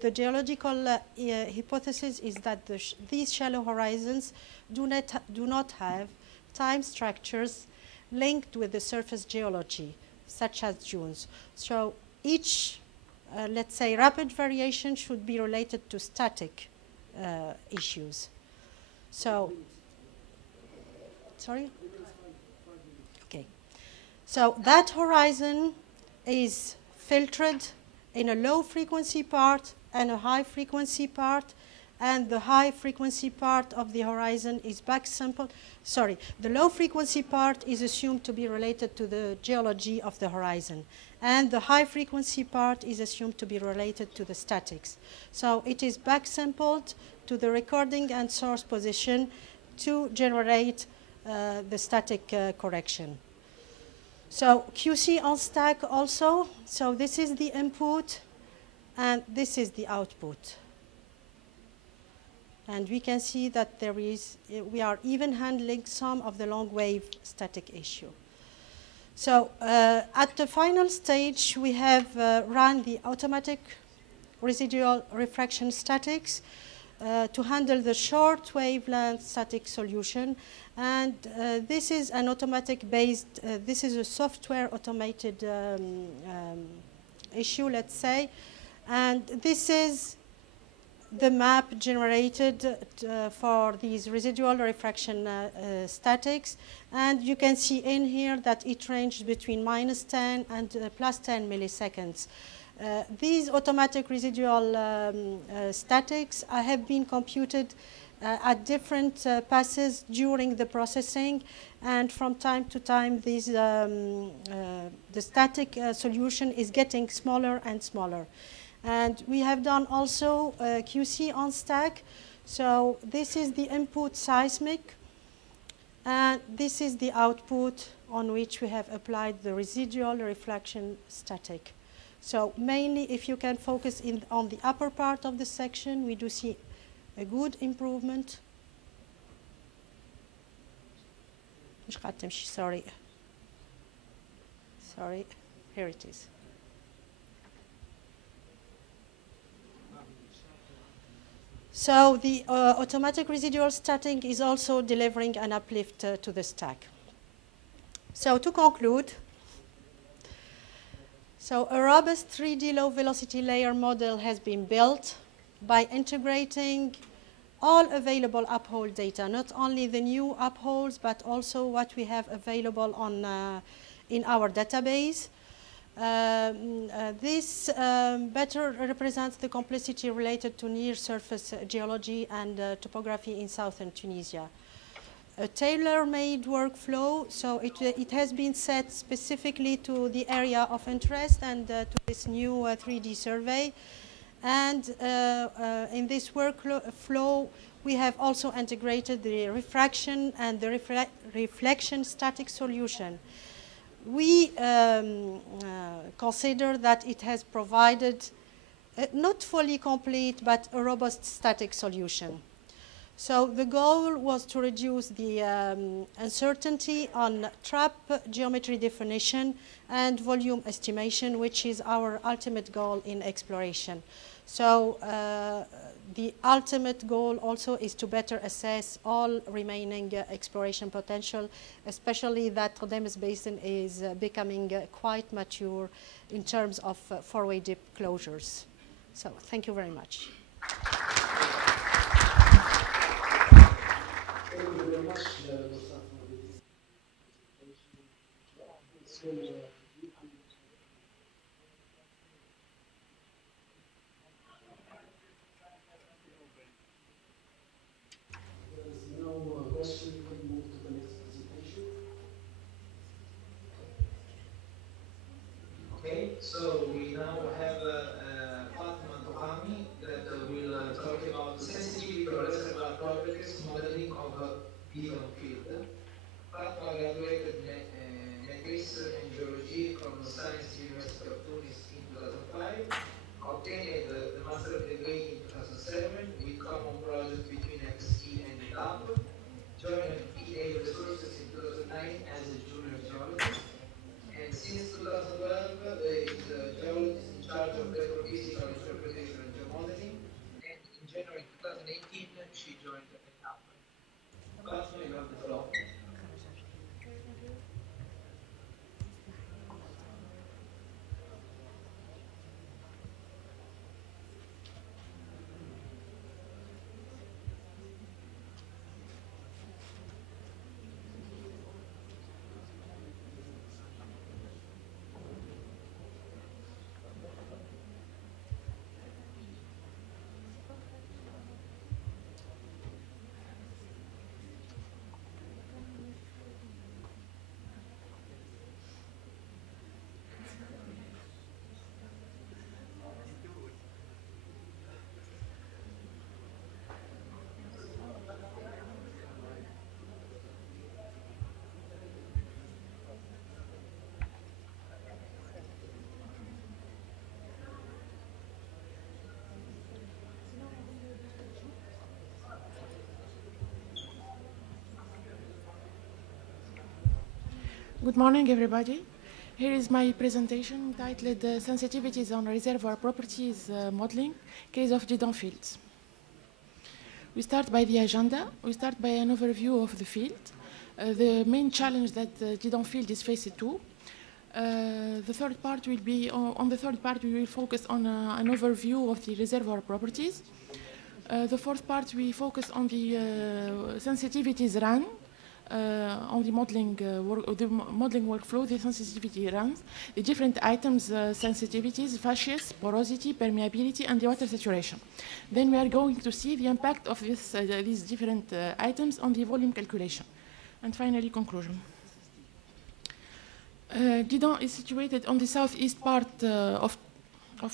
the geological hypothesis is that these shallow horizons do not have time structures linked with the surface geology, such as dunes. So each, let's say, rapid variation should be related to static issues. So, sorry? Okay. So that horizon is filtered in a low frequency part and a high frequency part, and the high frequency part of the horizon is back sampled. Sorry, the low frequency part is assumed to be related to the geology of the horizon, and the high frequency part is assumed to be related to the statics. So it is back sampled to the recording and source position to generate the static correction. So QC on stack also. So this is the input, and this is the output. And we can see that there is, we are even handling some of the long wave static issue. So at the final stage, we have run the automatic residual refraction statics to handle the short wavelength static solution. And this is an automatic based, this is a software automated issue, let's say. And this is the map generated for these residual refraction statics. And you can see in here that it ranged between -10 and +10 milliseconds. These automatic residual statics have been computed at different passes during the processing, and from time to time the static solution is getting smaller and smaller. And we have done also QC on stack. So this is the input seismic, and this is the output on which we have applied the residual reflection static. So mainly, if you can focus on the upper part of the section, we do see a good improvement. Sorry. Sorry, here it is. So the automatic residual static is also delivering an uplift to the stack. So to conclude, so a robust 3D low velocity layer model has been built by integrating all available uphole data, not only the new upholes, but also what we have available on, in our database. This better represents the complexity related to near-surface geology and topography in southern Tunisia. A tailor-made workflow, so it has been set specifically to the area of interest and to this new 3D survey. And in this workflow, we have also integrated the refraction and the reflection static solution. We consider that it has provided not fully complete, but a robust static solution. So the goal was to reduce the uncertainty on trap geometry definition and volume estimation, which is our ultimate goal in exploration. So the ultimate goal also is to better assess all remaining exploration potential, especially that Ghodemes Basin is becoming quite mature in terms of four-way dip closures. So thank you very much. Thank you very much, Musa, for this presentation. There is no question. We can move to the next presentation. Okay, so we now have Fatma Tohami that will talk about the sensitivity to reservoir properties modeling of Bidon field. Fatma graduated matrix in geology Good morning, everybody. Here is my presentation titled Sensitivities on Reservoir Properties Modeling, Case of Didon Fields. We start by the agenda. We start by an overview of the field, the main challenge that the Didon field is faced to. The third part will be, on the third part, we will focus on an overview of the reservoir properties. The fourth part, we focus on the sensitivities run, on the modeling workflow, the sensitivity runs, the different items, sensitivities, facies, porosity, permeability, and the water saturation. Then we are going to see the impact of these different items on the volume calculation. And finally, conclusion. Didon is situated on the southeast part of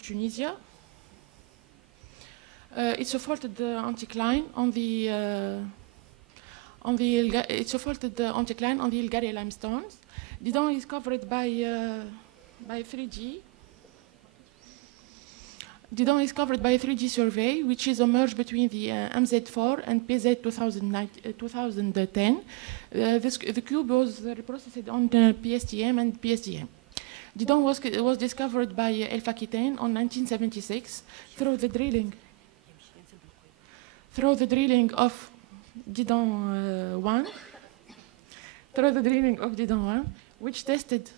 Tunisia. It's supported anticline on the anticline on the Ilgari limestones. Didon is covered by 3G. Didon is covered by a 3G survey, which is a merge between the MZ4 and PZ 2010. The cube was reprocessed on the PSTM and PSDM. Didon was discovered by El-Fakitaine on 1976 through the drilling of Didon 1, which tested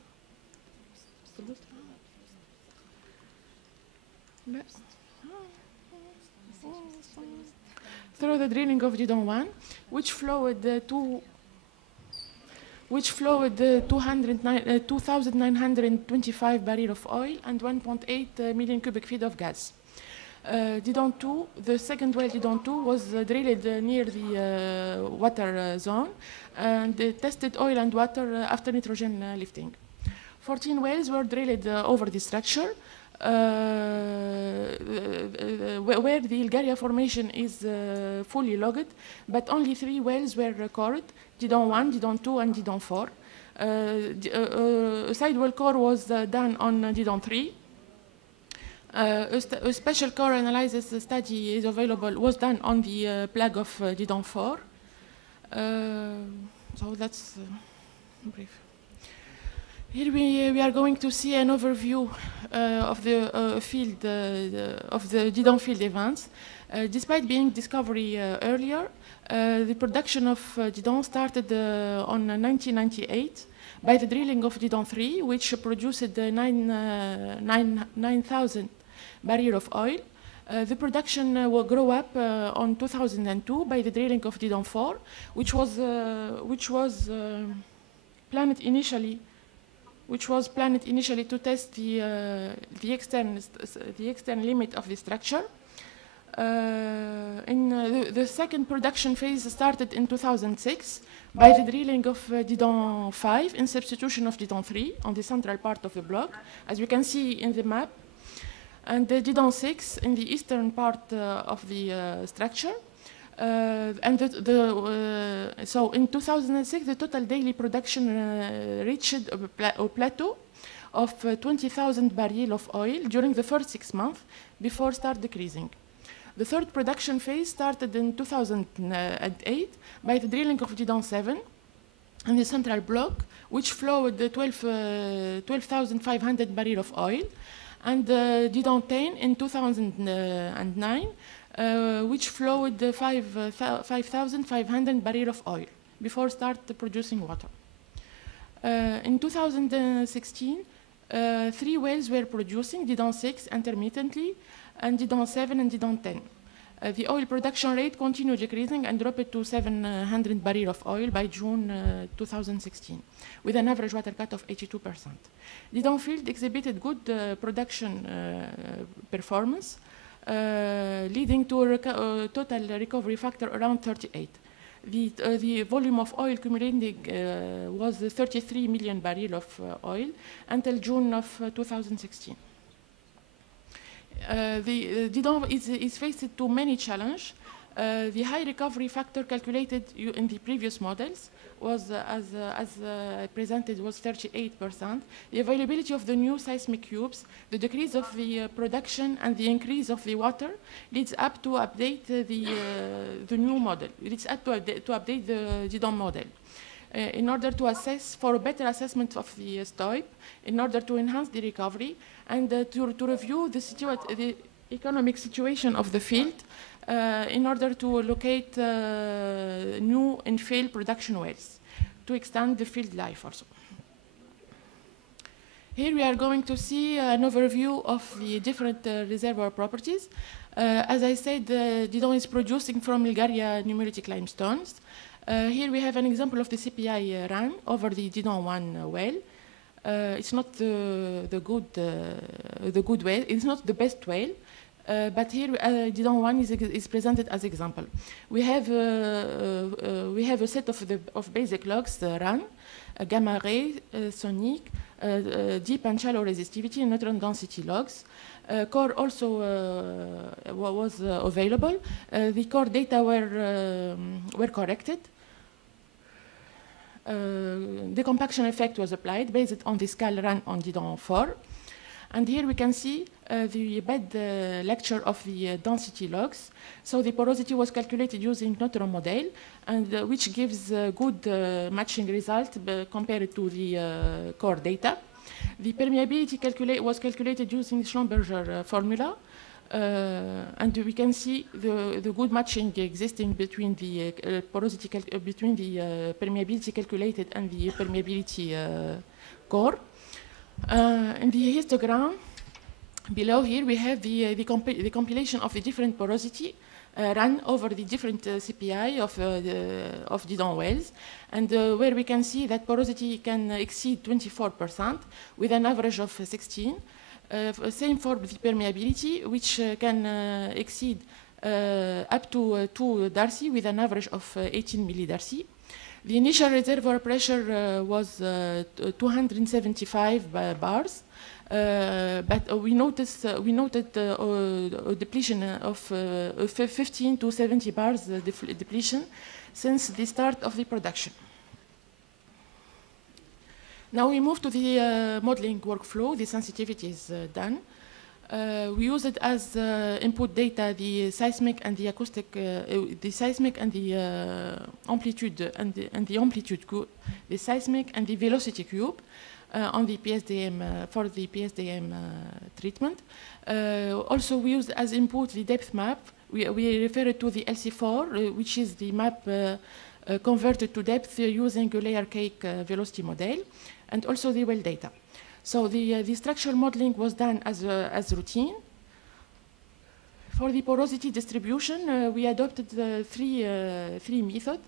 through the drilling of Didon 1, which flowed 2,925 barrels of oil and 1.8 million cubic feet of gas. Didon 2, the second well Didon 2 was drilled near the water zone and tested oil and water after nitrogen lifting. 14 wells were drilled over the structure where the Ilgaria formation is fully logged, but only 3 wells were recorded, Didon 1, Didon 2, and Didon 4. A sidewall core was done on Didon 3. A special core analysis study is available, was done on the plug of Didon 4. So that's brief. Here we are going to see an overview of the field, of the Didon field events. Despite being discovery earlier, the production of Didon started on 1998 by the drilling of Didon 3, which produced 9,000 barrels of oil. The production will grow up on 2002 by the drilling of Didon 4, which was planned initially to test the external limit of the structure. The second production phase started in 2006 by the drilling of Didon 5 in substitution of Didon 3 on the central part of the block, as we can see in the map, and the Didon 6 in the eastern part of the structure. So in 2006, the total daily production reached a plateau of 20,000 barrels of oil during the first 6 months before start decreasing. The third production phase started in 2008 by the drilling of Didon 7 in the central block, which flowed 12,500 barrels of oil, and Didon 10 in 2009, which flowed 5,500 barrels of oil before start producing water. In 2016, 3 wells were producing, Didon 6 intermittently, and Didon 7 and Didon 10. The oil production rate continued decreasing and dropped to 700 barrels of oil by June 2016, with an average water cut of 82%. Didon field exhibited good production performance, leading to a total recovery factor around 38. The volume of oil accumulating was 33 million barrels of oil until June of 2016. Didon is faced to many challenges. The high recovery factor calculated in the previous models was, as presented, was 38%. The availability of the new seismic cubes, the decrease of the production, and the increase of the water leads up to update the new model. Leads up to update the Didon model. in order to assess for a better assessment of the STOIP, in order to enhance the recovery, and to review the economic situation of the field in order to locate new infill production wells to extend the field life also. Here we are going to see an overview of the different reservoir properties. As I said, Didon is producing from Bulgaria numeritic limestones. Here we have an example of the CPI run over the Didon 1 well. It's not the good well. It's not the best well, but here Didon 1 is presented as example. We have a set of basic logs run, gamma ray, sonic, deep and shallow resistivity, and neutron density logs. Core also was available. The core data were corrected. The compaction effect was applied based on the scale run on Didon 4. And here we can see the bed lecture of the density logs. So the porosity was calculated using neutron model, and which gives good matching result compared to the core data. The permeability was calculated using Schlumberger formula, and we can see the good matching existing between the between the permeability calculated and the permeability core. In the histogram below here, we have the compilation of the different porosity run over the different CPI of Didon wells, and where we can see that porosity can exceed 24% with an average of 16. Same for the permeability, which can exceed up to 2 Darcy with an average of 18 millidarcy. The initial reservoir pressure was 275 bars, but we noted a depletion of 15 to 70 bars depletion since the start of the production. Now we move to the modeling workflow. The sensitivity is done. We use it as input data, the seismic and the acoustic, the seismic and the amplitude and the amplitude cube, the seismic and the velocity cube on the PSDM for the PSDM treatment. Also, we use as input the depth map. We refer it to the LC4, which is the map converted to depth using a layer cake velocity model, and also the well data. So the structural modeling was done as routine. For the porosity distribution, we adopted three methods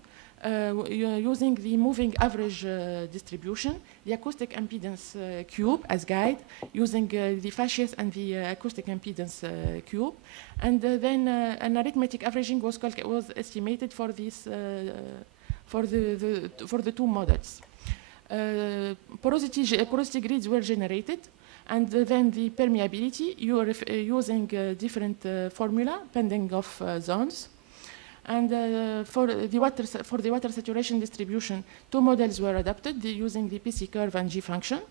using the moving average distribution, the acoustic impedance cube as guide, using the facies and the acoustic impedance cube, and then an arithmetic averaging was estimated for this for the two models. Porosity grids were generated, and then the permeability, you are using different formula depending of zones. And for the water saturation distribution, two models were adapted using the PC curve and G function.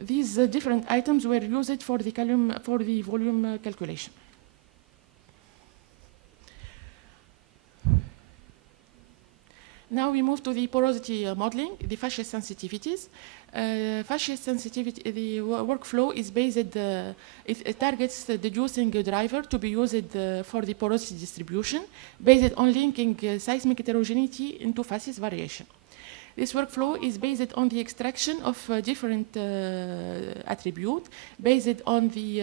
These different items were used for the volume calculation. Now we move to the porosity modeling, the facies sensitivities. Facies sensitivity, the workflow is based, it targets deducing a driver to be used for the porosity distribution based on linking seismic heterogeneity into facies variation. This workflow is based on the extraction of different attributes based on the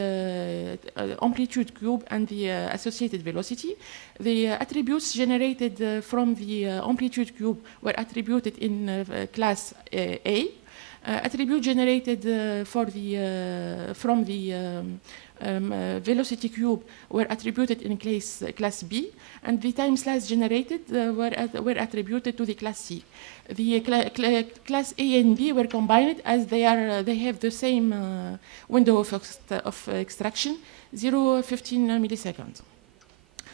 amplitude cube and the associated velocity. The attributes generated from the amplitude cube were attributed in class A. Attribute generated from the velocity cube were attributed in class B, and the time slice generated were attributed to the class C. The class A and B were combined as they have the same window of extraction, 0.15 milliseconds.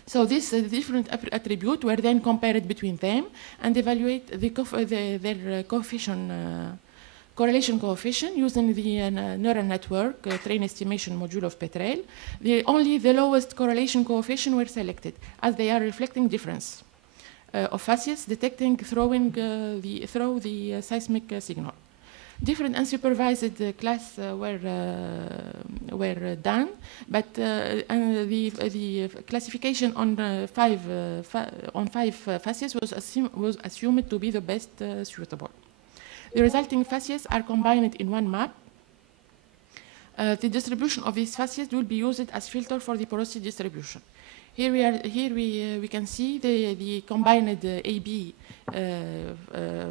So these different attributes were then compared between them and evaluate their coefficient. Correlation coefficient using the neural network train estimation module of Petrel. Only the lowest correlation coefficient were selected as they are reflecting difference. of facies detecting through the seismic signal. Different unsupervised class were done, but the classification on five facies was assumed to be the best suitable. The resulting facies are combined in one map. The distribution of these facies will be used as filter for the porosity distribution. Here we can see the combined AB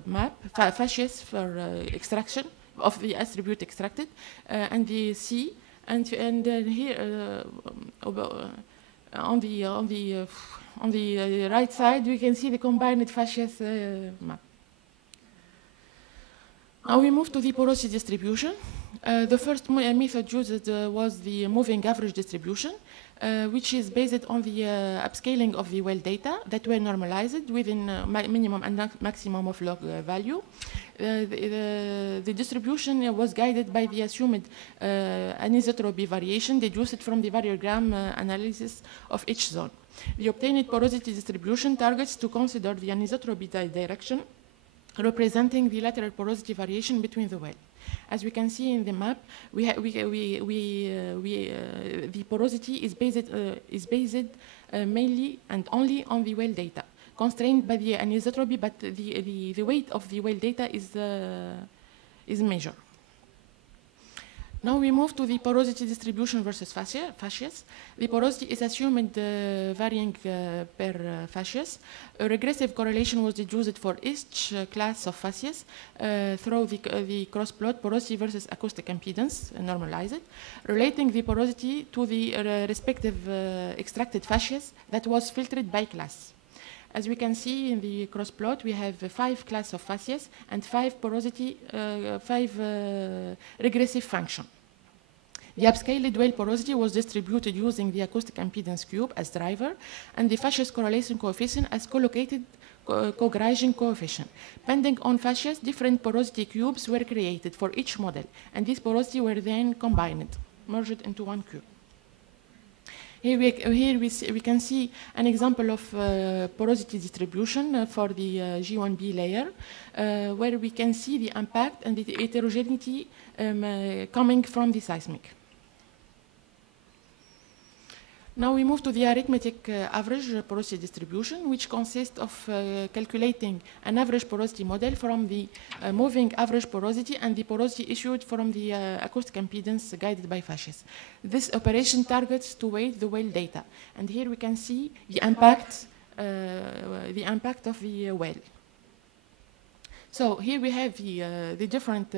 map, facies for extraction of the attribute extracted, and the C, and here on the right side we can see the combined facies map. Now we move to the porosity distribution. The first method used was the moving average distribution, which is based on the upscaling of the well data that were normalized within minimum and maximum of log value. The distribution was guided by the assumed anisotropy variation deduced from the variogram analysis of each zone. The obtained porosity distribution targets to consider the anisotropy direction representing the lateral porosity variation between the well. As we can see in the map, the porosity is based mainly and only on the well data, constrained by the anisotropy, but the weight of the well data is measured. Now we move to the porosity distribution versus facies. The porosity is assumed varying per facies. A regressive correlation was deduced for each class of facies through the cross plot porosity versus acoustic impedance normalized, relating the porosity to the respective extracted facies that was filtered by class. As we can see in the cross plot, we have 5 classes of facies and 5 porosity, 5 regressive function. The upscaled well porosity was distributed using the acoustic impedance cube as driver and the facies correlation coefficient as collocated co-gradation coefficient. Depending on facies, different porosity cubes were created for each model, and these porosity were then combined, merged into one cube. Here we can see an example of porosity distribution for the G1B layer, where we can see the impact and the heterogeneity coming from the seismic. Now we move to the arithmetic average porosity distribution, which consists of calculating an average porosity model from the moving average porosity and the porosity issued from the acoustic impedance guided by facies. This operation targets to weight the well data, and here we can see the impact of the well. So here we have the different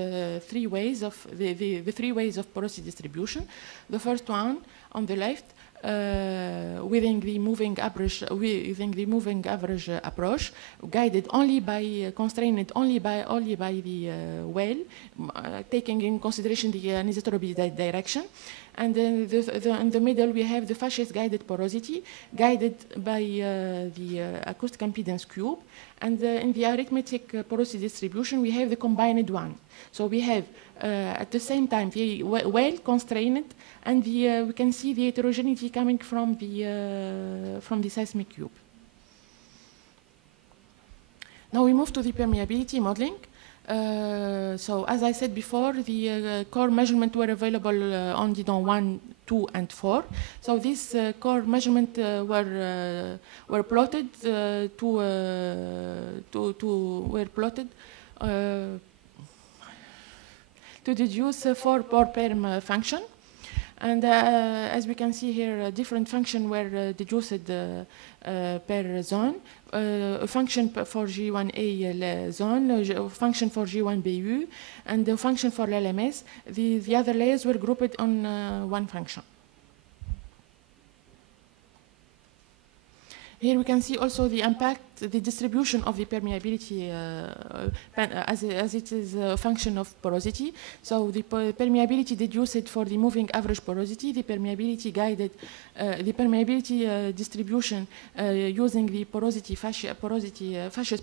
three ways of the three ways of porosity distribution. The first one on the left. Within the moving average approach, guided only by constrained only by the well, taking in consideration the anisotropy direction, and then in the middle we have the facies guided porosity, guided by the acoustic impedance cube, and in the arithmetic porosity distribution we have the combined one. So we have at the same time the well constrained, and we can see the heterogeneity coming from the seismic cube. Now we move to the permeability modeling. So as I said before, the core measurements were available on Didon 1, 2, and 4. So these core measurements were plotted to deduce 4 perm function. And as we can see here, different functions were deduced per zone. A function for G1A zone, a function for G1BU, and a function for LMS. The other layers were grouped on one function. Here we can see also the impact, the distribution of the permeability as it is a function of porosity. So the permeability deduced for the moving average porosity, the permeability guided, the permeability distribution using the facies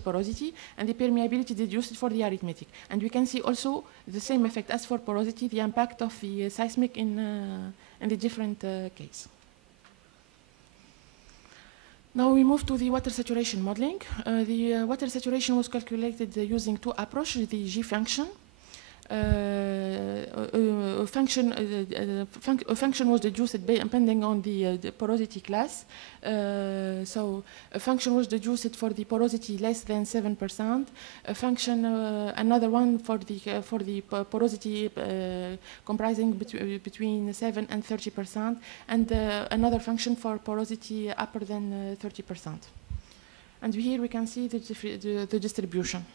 porosity, and the permeability deduced for the arithmetic. And we can see also the same effect as for porosity, the impact of the seismic in the different case. Now we move to the water saturation modeling. The water saturation was calculated using two approaches, the G function. A function was deduced depending on the porosity class. So a function was deduced for the porosity less than 7%. A function, another one for the porosity comprising between 7 and 30%, and another function for porosity upper than 30%. And here we can see the distribution.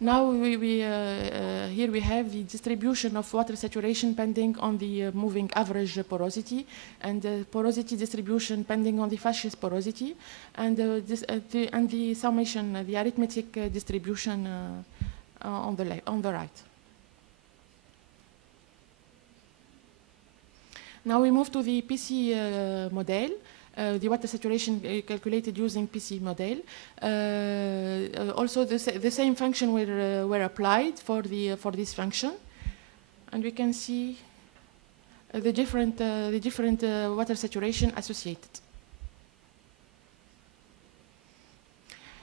Now here we have the distribution of water saturation depending on the moving average porosity, and the porosity distribution depending on the facies porosity, and the summation, the arithmetic distribution on the right. Now we move to the PC model. The water saturation calculated using PC model. Also, the same function were applied for this function, and we can see the different water saturation associated.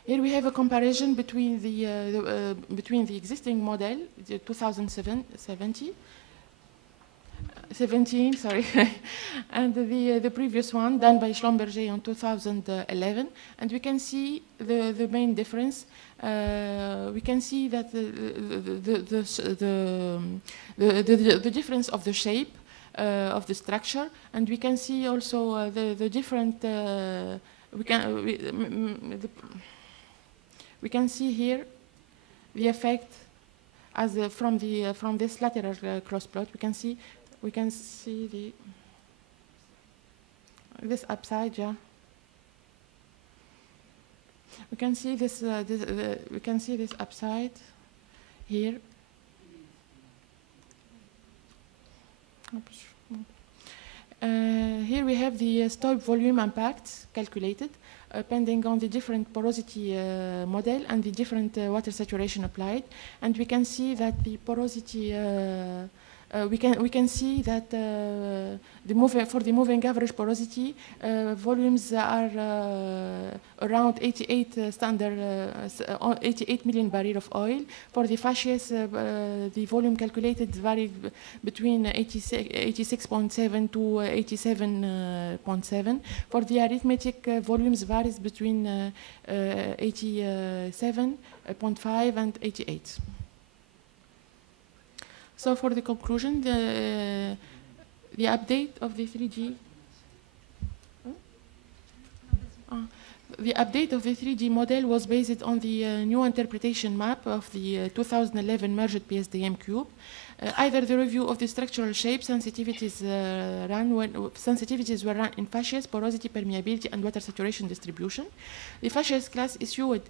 Here we have a comparison between the existing model, the 2017, sorry, and the previous one done by Schlumberger in 2011, and we can see the main difference. We can see that the difference of the shape of the structure, and we can see also the different. We can see here the effect as from this lateral cross plot. We can see this upside, yeah. We can see this. We can see this upside here. Here we have the stope volume impact calculated, depending on the different porosity model and the different water saturation applied, and we can see that the porosity. We can see that for the moving average porosity, volumes are around 88 million barrels of oil. For the facies, the volume calculated varied between 86.7 to 87.7. For the arithmetic, volumes varies between 87.5 and 88. So for the conclusion, the update of the 3D. The update of the 3D model was based on the new interpretation map of the 2011 merged PSDM cube. Either the review of the structural shape sensitivities were run in facies, porosity, permeability, and water saturation distribution. The facies class issued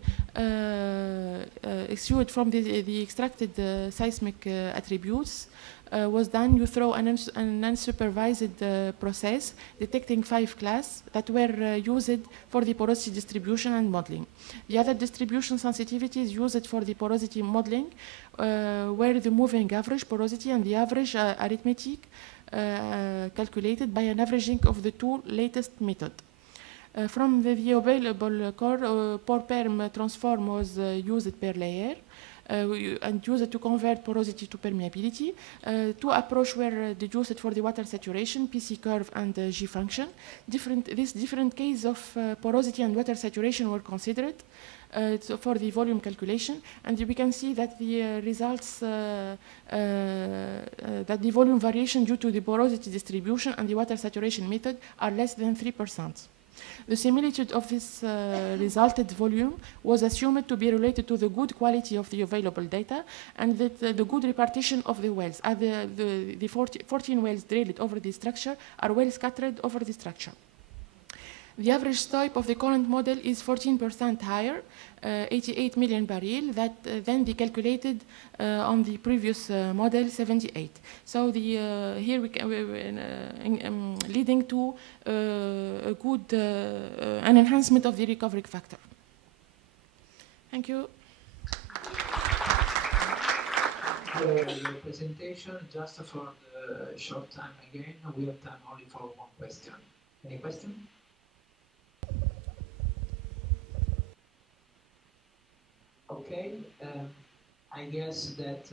from the extracted seismic attributes was done through an unsupervised process detecting 5 classes that were used for the porosity distribution and modeling. The other distribution sensitivities used for the porosity modeling were the moving average porosity and the average arithmetic calculated by an averaging of the two latest methods. From the available core, POR-PERM transform was used per layer. And used to convert porosity to permeability. Two approaches were deduced for the water saturation, PC curve and G function. These different cases of porosity and water saturation were considered for the volume calculation, and we can see that the results, that the volume variation due to the porosity distribution and the water saturation method are less than 3%. The similitude of this resulted volume was assumed to be related to the good quality of the available data and that the good repartition of the wells. The 14 wells drilled over the structure are well scattered over the structure. The average stope of the current model is 14% higher, 88 million barrels, than the calculated on the previous model, 78. So here we can, leading to a good an enhancement of the recovery factor. Thank you. The presentation, just for the short time again, we have time only for one question. Any question? Okay, I guess that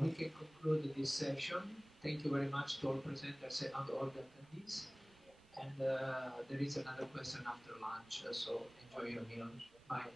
we can conclude this session. Thank you very much to all presenters and all the attendees. And there is another question after lunch, so enjoy your meal. Bye.